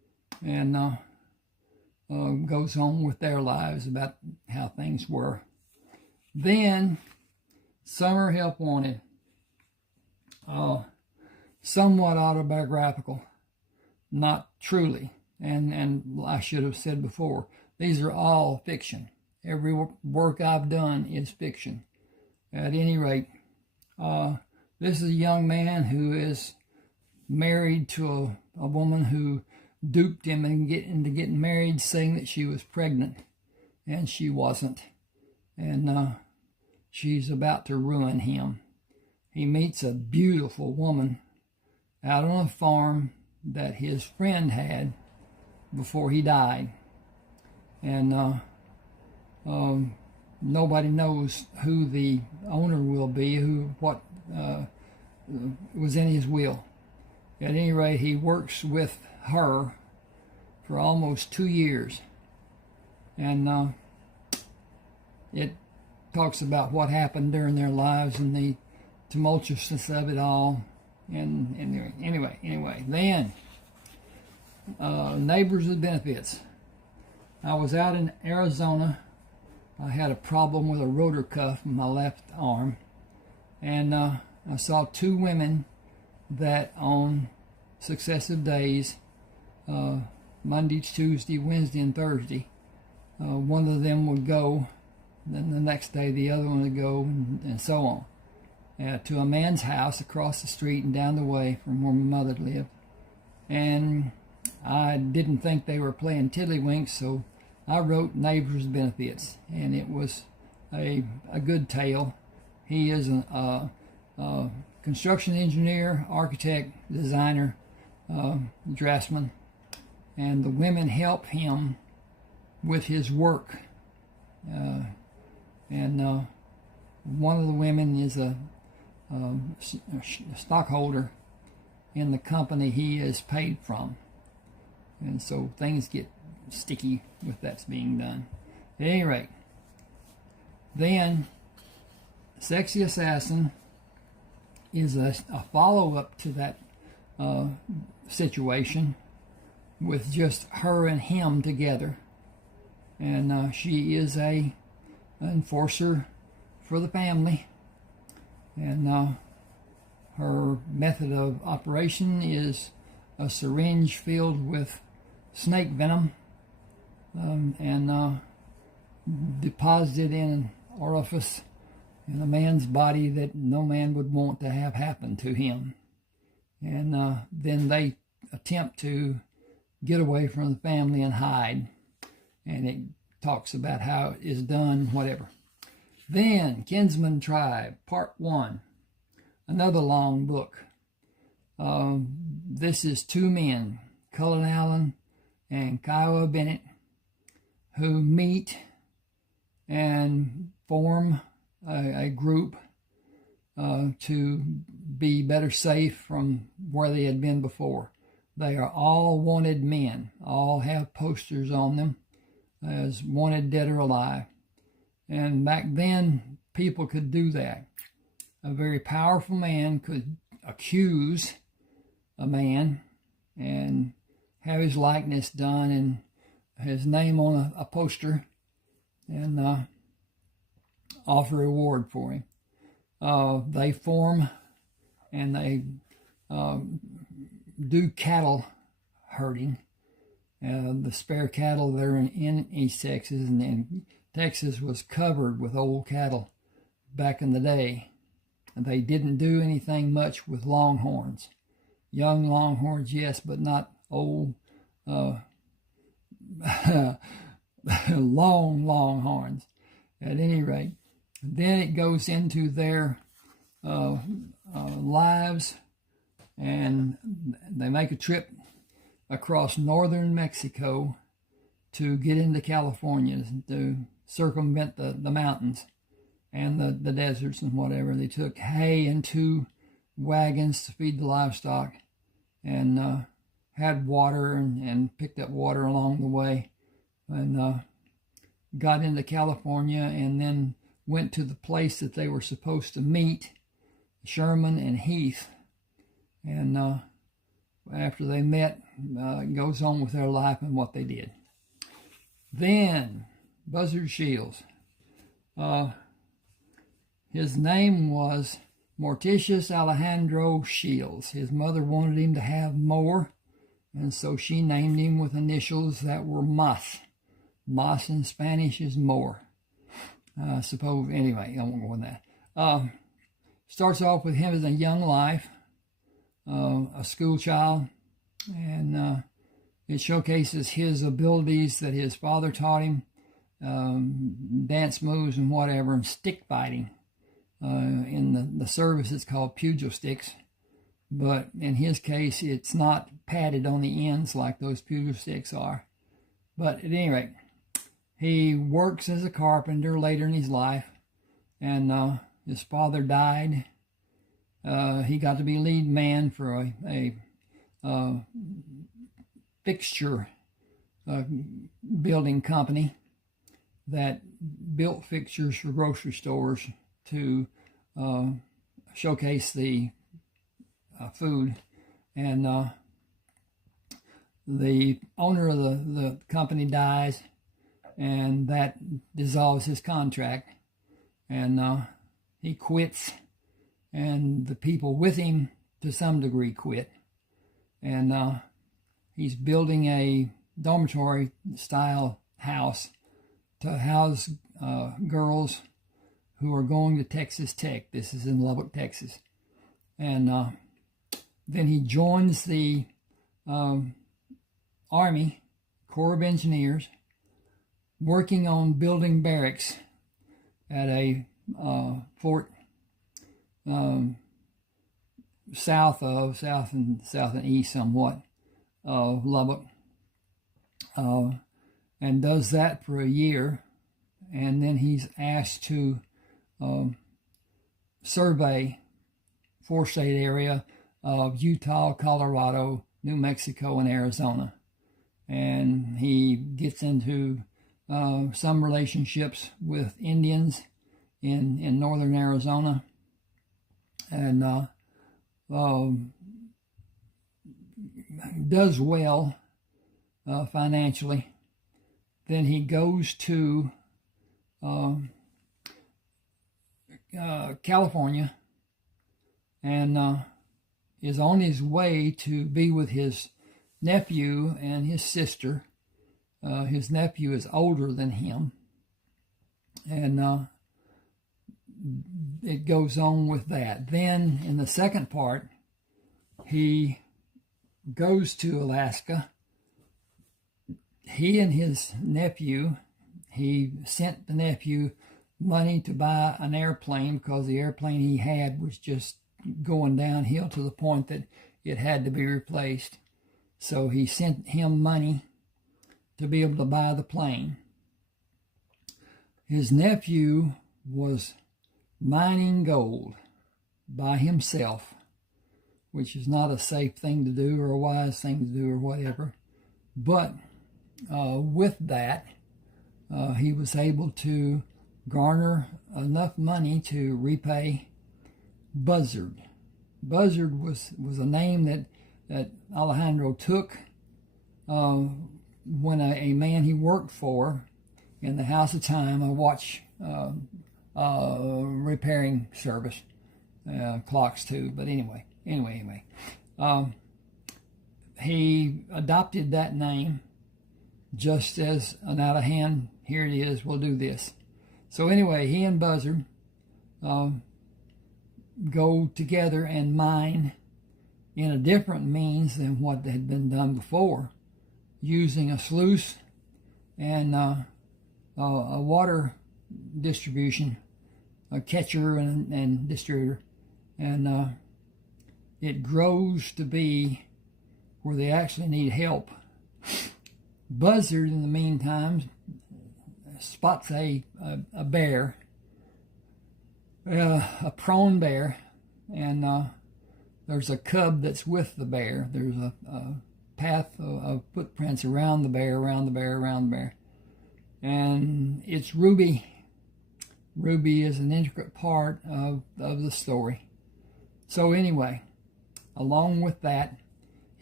and goes on with their lives about how things were. Then, Summer Help Wanted, somewhat autobiographical, not truly, and I should have said before, these are all fiction. Every work I've done is fiction. At any rate, this is a young man who is married to a woman who duped him into getting married, saying that she was pregnant, and she wasn't. And she's about to ruin him. He meets a beautiful woman out on a farm that his friend had before he died. And nobody knows who the owner will be, what was in his will. At any rate, he works with her for almost 2 years. And it talks about what happened during their lives and the tumultuousness of it all. And anyway, then Neighbors with Benefits. I was out in Arizona. I had a problem with a rotor cuff in my left arm, and I saw 2 women that on successive days, Monday, Tuesday, Wednesday, and Thursday, one of them would go, then the next day the other one would go, and so on, to a man's house across the street and down the way from where my mother lived. And I didn't think they were playing tiddlywinks, so I wrote Neighbors with Benefits, and it was a good tale. He is a construction engineer, architect, designer, draftsman, and the women help him with his work. And one of the women is a stockholder in the company he is paid from. And so things get sticky with that's being done. At any rate, then Sexy Assassin is a follow-up to that situation with just her and him together. And she is an enforcer for the family. And her method of operation is a syringe filled with snake venom and deposited in an orifice in a man's body that no man would want to have happen to him. And then they attempt to get away from the family and hide. And it talks about how it is done, whatever. Then, Kinsman Tribe, Part 1. Another long book. This is 2 men, Cullen Allen and Kiowa Bennett, who meet and form a group to be better safe from where they had been before. They are all wanted men, all have posters on them as wanted dead or alive. And back then, people could do that. A very powerful man could accuse a man and have his likeness done and his name on a poster and offer a reward for him. They form and they do cattle herding. The spare cattle there in East Texas, and Texas was covered with old cattle back in the day. They didn't do anything much with longhorns. Young longhorns, yes, but not old, long longhorns. At any rate, then it goes into their lives, and they make a trip across northern Mexico to get into California, to circumvent the mountains and the deserts and whatever. They took hay and 2 wagons to feed the livestock, and had water and picked up water along the way, and got into California, and then went to the place that they were supposed to meet, Sherman and Heath, and after they met, goes on with their life and what they did. Then, Buzzard Shields. His name was Morticius Alejandro Shields. His mother wanted him to have more, and so she named him with initials that were Mas. Mas in Spanish is more. I suppose, anyway, I won't go on that. Starts off with him as a young life, a school child, and it showcases his abilities that his father taught him, dance moves and whatever, and stick fighting. In the service, it's called pugil sticks, but in his case, it's not padded on the ends like those pugil sticks are. But at any rate, he works as a carpenter later in his life, and his father died. He got to be lead man for a fixture building company that built fixtures for grocery stores to showcase the food. And the owner of the company dies, and that dissolves his contract, and he quits, and the people with him to some degree quit, and he's building a dormitory style house to house girls who are going to Texas Tech. This is in Lubbock, Texas. And then he joins the Army Corps of Engineers, working on building barracks at a fort south and east somewhat of Lubbock, and does that for a year, and then he's asked to survey 4-state area of Utah, Colorado, New Mexico, and Arizona. And he gets into some relationships with Indians in northern Arizona, and does well financially. Then he goes to California, and is on his way to be with his nephew and his sister. His nephew is older than him, and it goes on with that. Then in the second part, he goes to Alaska. He and his nephew, he sent the nephew money to buy an airplane because the airplane he had was just going downhill to the point that it had to be replaced. So he sent him money to be able to buy the plane. His nephew was mining gold by himself, which is not a safe thing to do or a wise thing to do or whatever. But with that, he was able to garner enough money to repay Buzzard. Buzzard was a name that Alejandro took when a man he worked for in the House of Time, a watch repairing service, clocks too. But anyway, he adopted that name just as an out of hand, here it is, we'll do this. So anyway, he and Buzzard go together and mine in a different means than what had been done before, using a sluice and a water distribution, a catcher and distributor, and it grows to be where they actually need help. Buzzard, in the meantime, spots a bear, a prone bear, and there's a cub that's with the bear. There's a path of footprints around the bear, and it's Ruby. Ruby is an intricate part of the story. So anyway, along with that,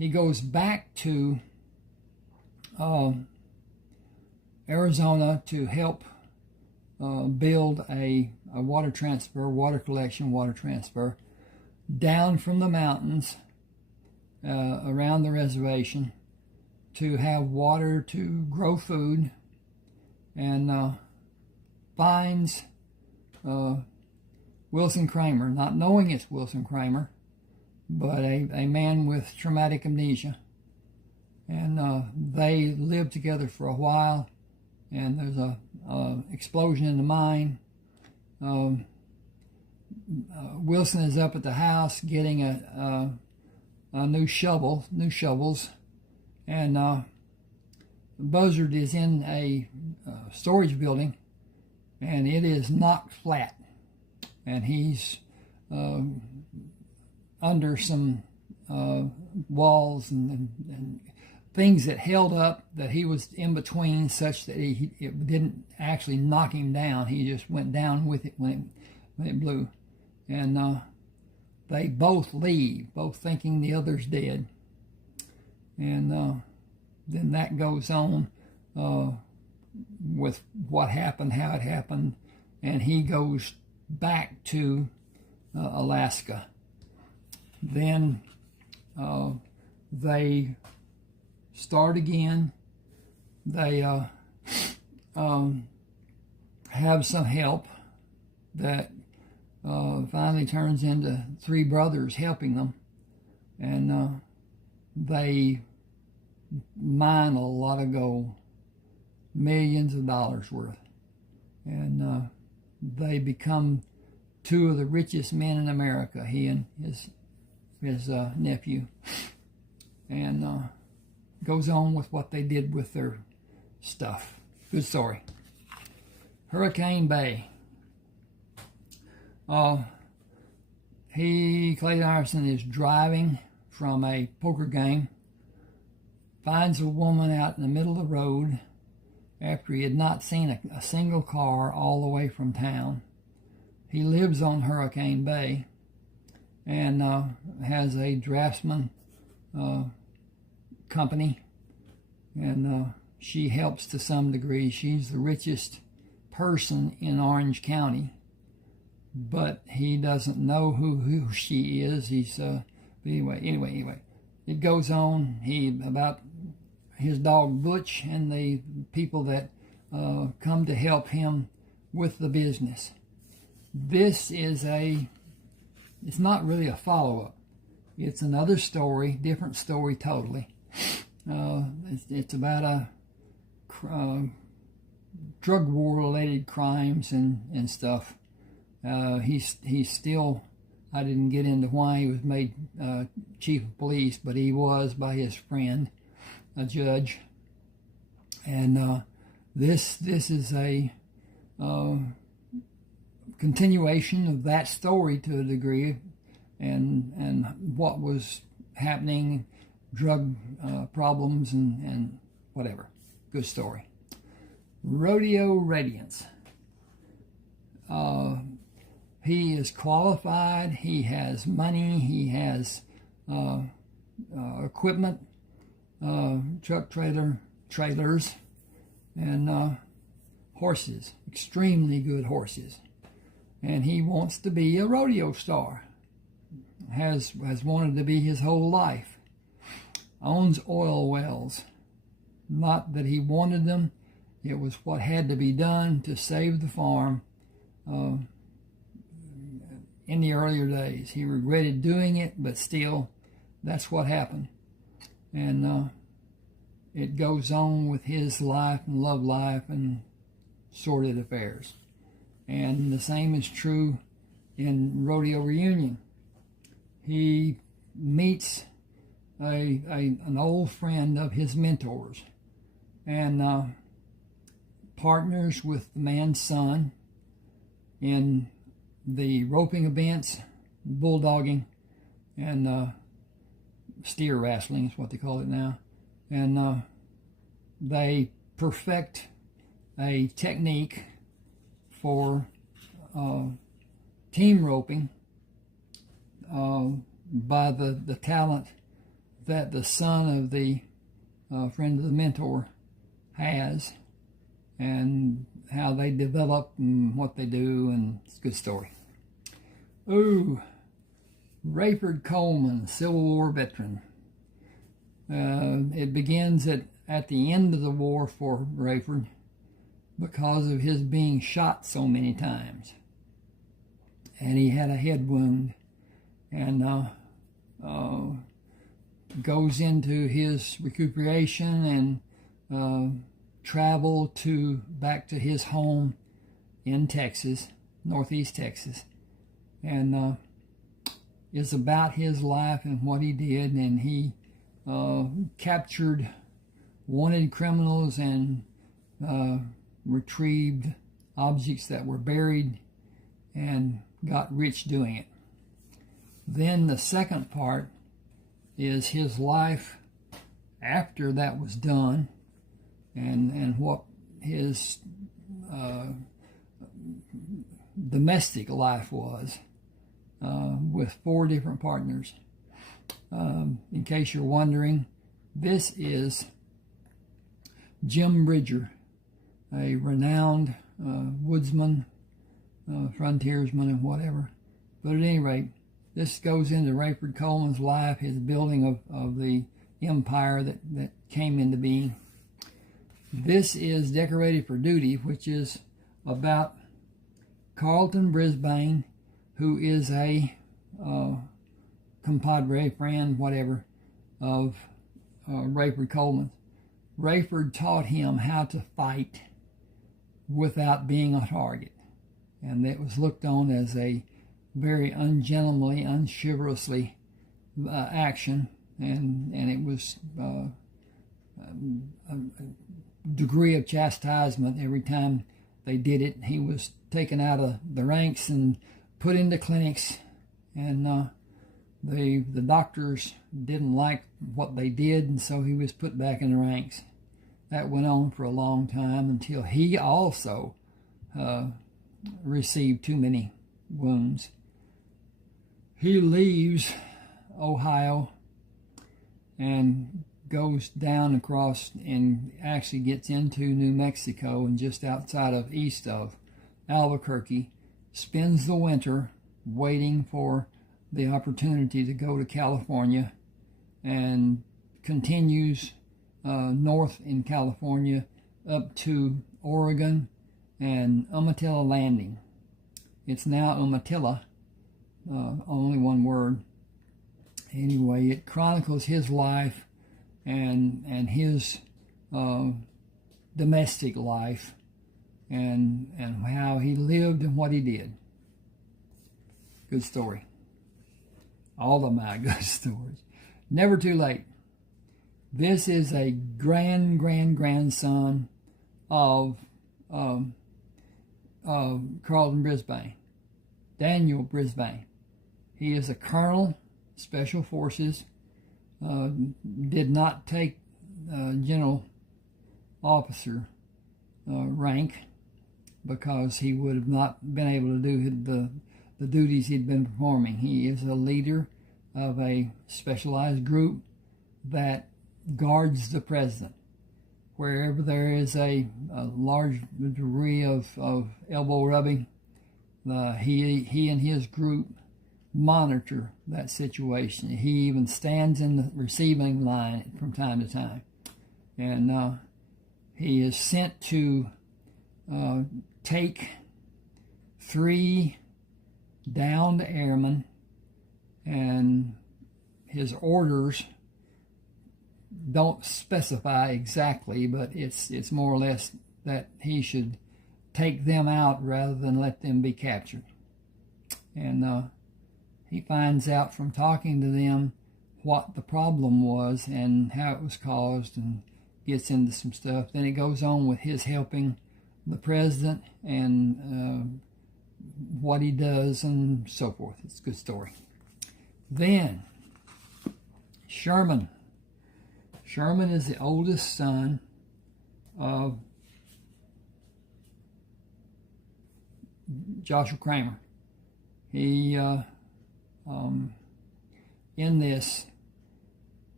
he goes back to Arizona to help build a water transfer down from the mountains around the reservation to have water to grow food, and finds Wilson Kramer, not knowing it's Wilson Kramer, but a man with traumatic amnesia. And they live together for a while, and there's a explosion in the mine. Wilson is up at the house getting a new shovels, and Buzzard is in a storage building, and it is knocked flat, and he's under some walls and things that held up, that he was in between, such that it didn't actually knock him down. He just went down with it when it blew. And they both leave, both thinking the other's dead. And then that goes on with what happened, how it happened, and he goes back to Alaska. Then they start again. They have some help that finally turns into three brothers helping them, and they mine a lot of gold, millions of dollars worth, and they become two of the richest men in America, he and his nephew, and goes on with what they did with their stuff. Good story. Hurricane Bay. Clay Iverson is driving from a poker game, finds a woman out in the middle of the road after he had not seen a single car all the way from town. He lives on Hurricane Bay and has a draftsman company, and she helps to some degree. She's the richest person in Orange County, but he doesn't know who she is. He's anyway, it goes on. About his dog Butch and the people that come to help him with the business. This is it's not really a follow-up. It's another story, different story totally. It's about a drug war-related crimes and stuff. He's still, I didn't get into why he was made chief of police, but he was by his friend, a judge. And this is a continuation of that story to a degree, and what was happening, drug problems and whatever. Good story. Rodeo Radiance. He is qualified, he has money, he has equipment, truck trailers, and horses, extremely good horses. And he wants to be a rodeo star. Has wanted to be his whole life. Owns oil wells. Not that he wanted them, it was what had to be done to save the farm in the earlier days. He regretted doing it, but still, that's what happened. And it goes on with his life and love life and sordid affairs. And the same is true in Rodeo Reunion. He meets an old friend of his mentors and partners with the man's son in the roping events, bulldogging, and steer wrestling is what they call it now. And they perfect a technique for team roping by the talent that the son of the friend of the mentor has, and how they develop and what they do, and it's a good story. Ooh, Rayford Coleman, Civil War veteran. It begins at the end of the war for Rayford because of his being shot so many times. And he had a head wound, and goes into his recuperation and travel back to his home in Texas, northeast Texas, and is about his life and what he did. And he captured wanted criminals and retrieved objects that were buried and got rich doing it. Then the second part is his life after that was done, and what his domestic life was with 4 different partners. In case you're wondering, this is Jim Bridger, a renowned woodsman, frontiersman, and whatever. But at any rate, this goes into Rayford Coleman's life, his building of the empire that came into being. This is Decorated for Duty, which is about Carlton Brisbane, who is a compadre, friend, whatever, of Rayford Coleman. Rayford taught him how to fight without being a target, and it was looked on as a very ungentlemanly, unchivalrously action, and it was a degree of chastisement every time they did it. He was taken out of the ranks and put into clinics, and the doctors didn't like what they did, and so he was put back in the ranks. That went on for a long time until he also received too many wounds. He leaves Ohio and goes down across and actually gets into New Mexico, and just east of Albuquerque, spends the winter waiting for the opportunity to go to California, and continues north in California up to Oregon and Umatilla Landing. It's now Umatilla, only one word. Anyway, it chronicles his life and his domestic life, and how he lived and what he did. Good story. All of my good stories. Never too late. This is a grandson of Carlton Brisbane, Daniel Brisbane. He is a colonel, Special Forces, did not take general officer rank because he would have not been able to do the duties he'd been performing. He is a leader of a specialized group that guards the president. Wherever there is a large degree of elbow rubbing, he and his group monitor that situation. He even stands in the receiving line from time to time. And he is sent to take 3 downed airmen, and his orders don't specify exactly, but it's more or less that he should take them out rather than let them be captured. And he finds out from talking to them what the problem was and how it was caused, and gets into some stuff. Then it goes on with his helping the president and what he does and so forth. It's a good story. Then Sherman. Sherman is the oldest son of Joshua Kramer. He, in this,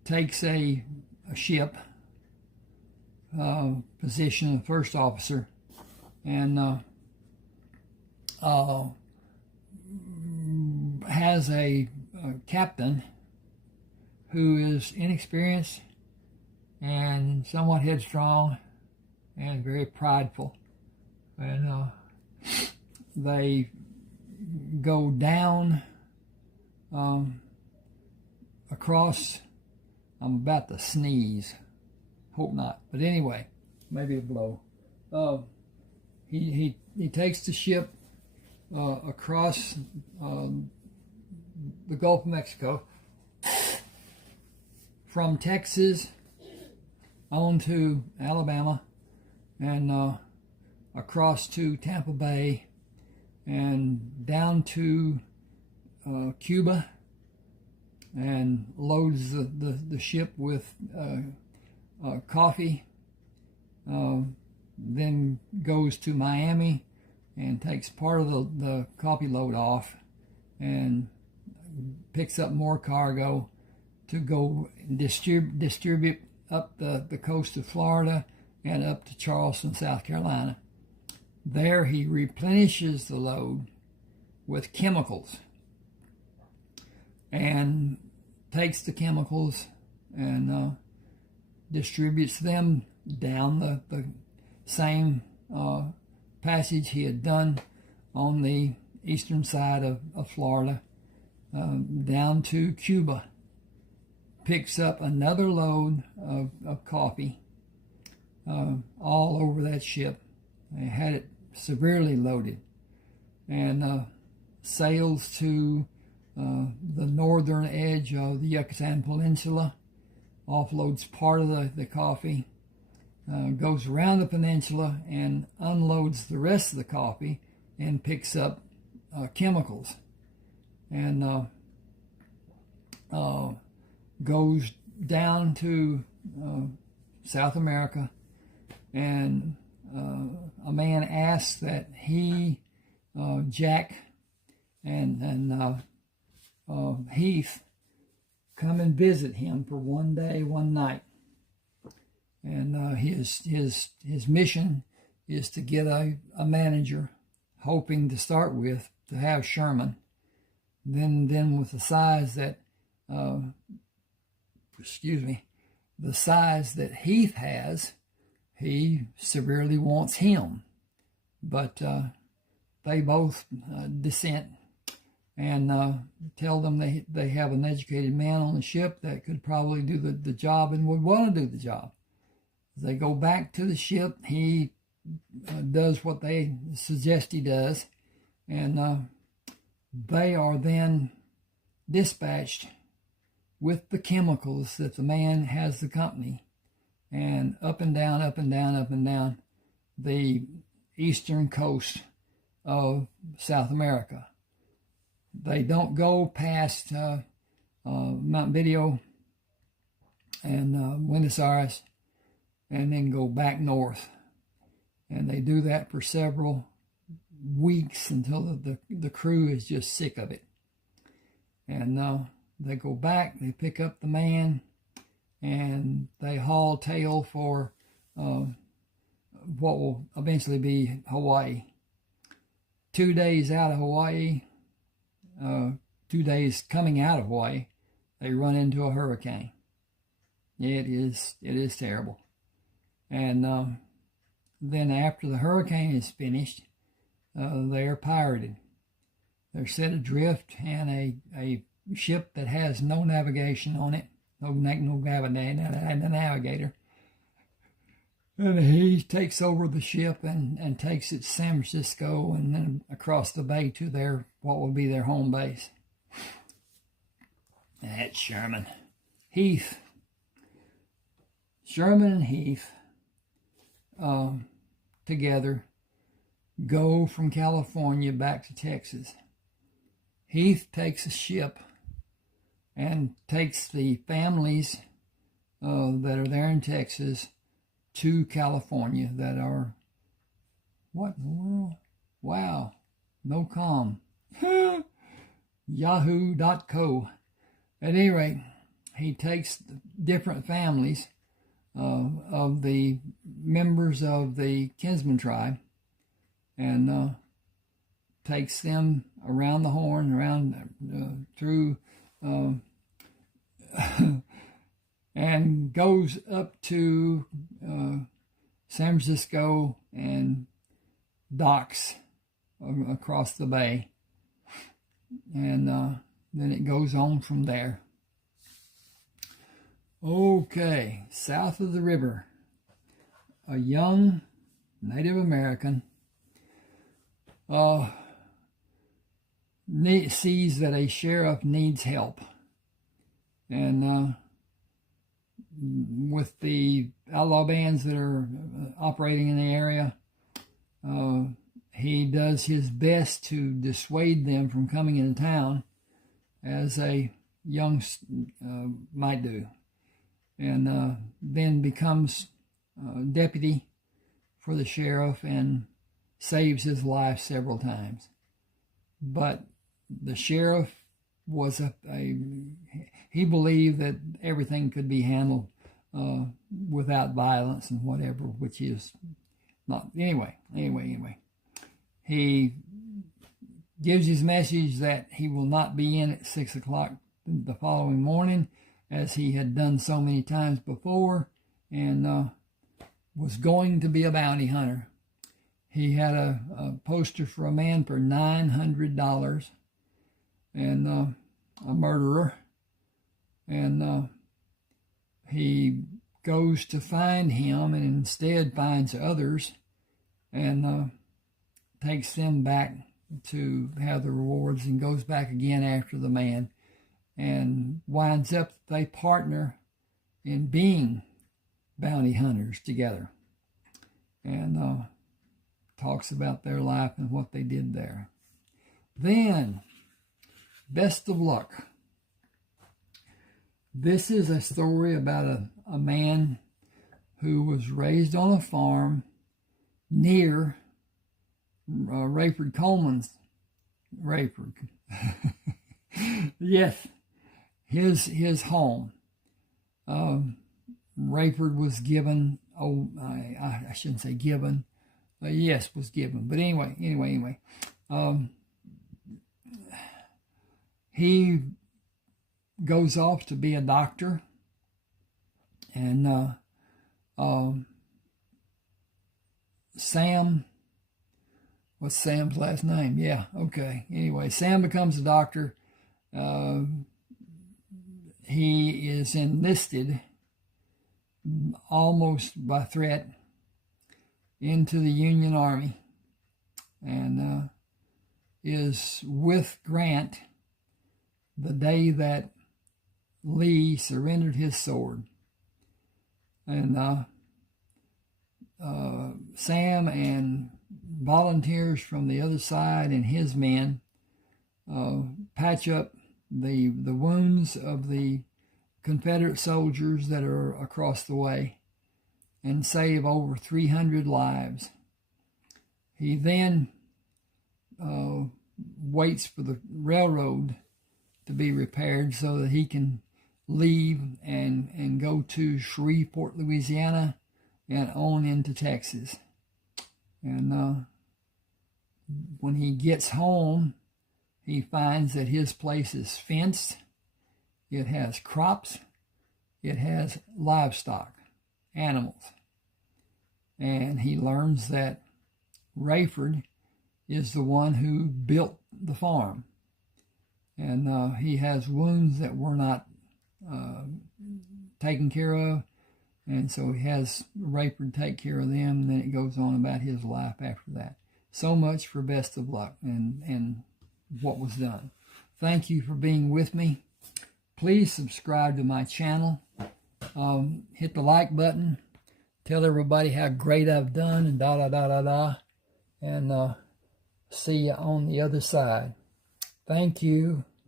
takes a ship, position of the first officer, and has a captain who is inexperienced and somewhat headstrong and very prideful. And they go down across, I'm about to sneeze, hope not, but anyway, maybe a blow. He takes the ship across the Gulf of Mexico from Texas on to Alabama and across to Tampa Bay and down to Cuba, and loads the ship with coffee, then goes to Miami and takes part of the coffee load off and picks up more cargo to go distribute up the coast of Florida and up to Charleston, South Carolina. There he replenishes the load with chemicals and takes the chemicals and distributes them down the same passage he had done on the eastern side of Florida, down to Cuba. Picks up another load of coffee all over that ship. They had it severely loaded, and sails to the northern edge of the Yucatan Peninsula, offloads part of the coffee, goes around the peninsula and unloads the rest of the coffee and picks up chemicals, and goes down to South America, and a man asks that he, Jack, and Heath come and visit him for one day, one night. And his mission is to get a manager, hoping to start with to have Sherman. Then with the size that the size that Heath has, he severely wants him. But they both dissent and tell them they have an educated man on the ship that could probably do the job and would want to do the job. They go back to the ship. He does what they suggest he does, and they are then dispatched with the chemicals that the man has the company, and up and down, up and down, up and down the eastern coast of South America. They don't go past Mount Video and Buenos Aires, and then go back north. And they do that for several weeks until the crew is just sick of it. And they go back, they pick up the man, and they haul tail for what will eventually be Hawaii. 2 days out of Hawaii, 2 days coming out of Hawaii, they run into a hurricane. It is terrible. And then after the hurricane is finished, they are pirated. They're set adrift, and a ship that has no navigation on it, no navigator. And he takes over the ship and takes it to San Francisco and then across the bay to what will be their home base. That's Sherman. Heath. Sherman and Heath together go from California back to Texas. Heath takes a ship and takes the families that are there in Texas to California that are, what in the world? Wow, no com. Yahoo.co. At any rate, he takes different families of the members of the kinsman tribe and takes them around the horn, around through, and goes up to San Francisco and docks across the bay, and then it goes on from there. Okay, south of the river, a young Native American sees that a sheriff needs help, and with the outlaw bands that are operating in the area, he does his best to dissuade them from coming into town, as a young might do, and then becomes deputy for the sheriff and saves his life several times. But the sheriff was he believed that everything could be handled without violence and whatever, which is not. Anyway. He gives his message that he will not be in at 6 o'clock the following morning, as he had done so many times before, and was going to be a bounty hunter. He had a poster for a man for $900, and a murderer, and he goes to find him, and instead finds others, and takes them back to have the rewards, and goes back again after the man, and winds up they partner in being bounty hunters together, and talks about their life and what they did there. Then, Best of Luck. This is a story about a man who was raised on a farm near Rayford Coleman's. Rayford. Yes, his home. Rayford was given, I shouldn't say given, yes, was given. But anyway. He goes off to be a doctor, and Sam, what's Sam's last name? Yeah, okay. Anyway, Sam becomes a doctor. He is enlisted almost by threat into the Union Army, and is with Grant the day that Lee surrendered his sword. And Sam and volunteers from the other side and his men patch up the wounds of the Confederate soldiers that are across the way, and save over 300 lives. He then waits for the railroad to be repaired so that he can leave and go to Shreveport, Louisiana, and on into Texas. And when he gets home, he finds that his place is fenced. It has crops. It has livestock, animals. And he learns that Rayford is the one who built the farm. And he has wounds that were not taken care of. And so he has Rayford take care of them, and then it goes on about his life after that. So much for Best of Luck and what was done. Thank you for being with me. Please subscribe to my channel. Hit the like button. Tell everybody how great I've done, and and see you on the other side. Thank you.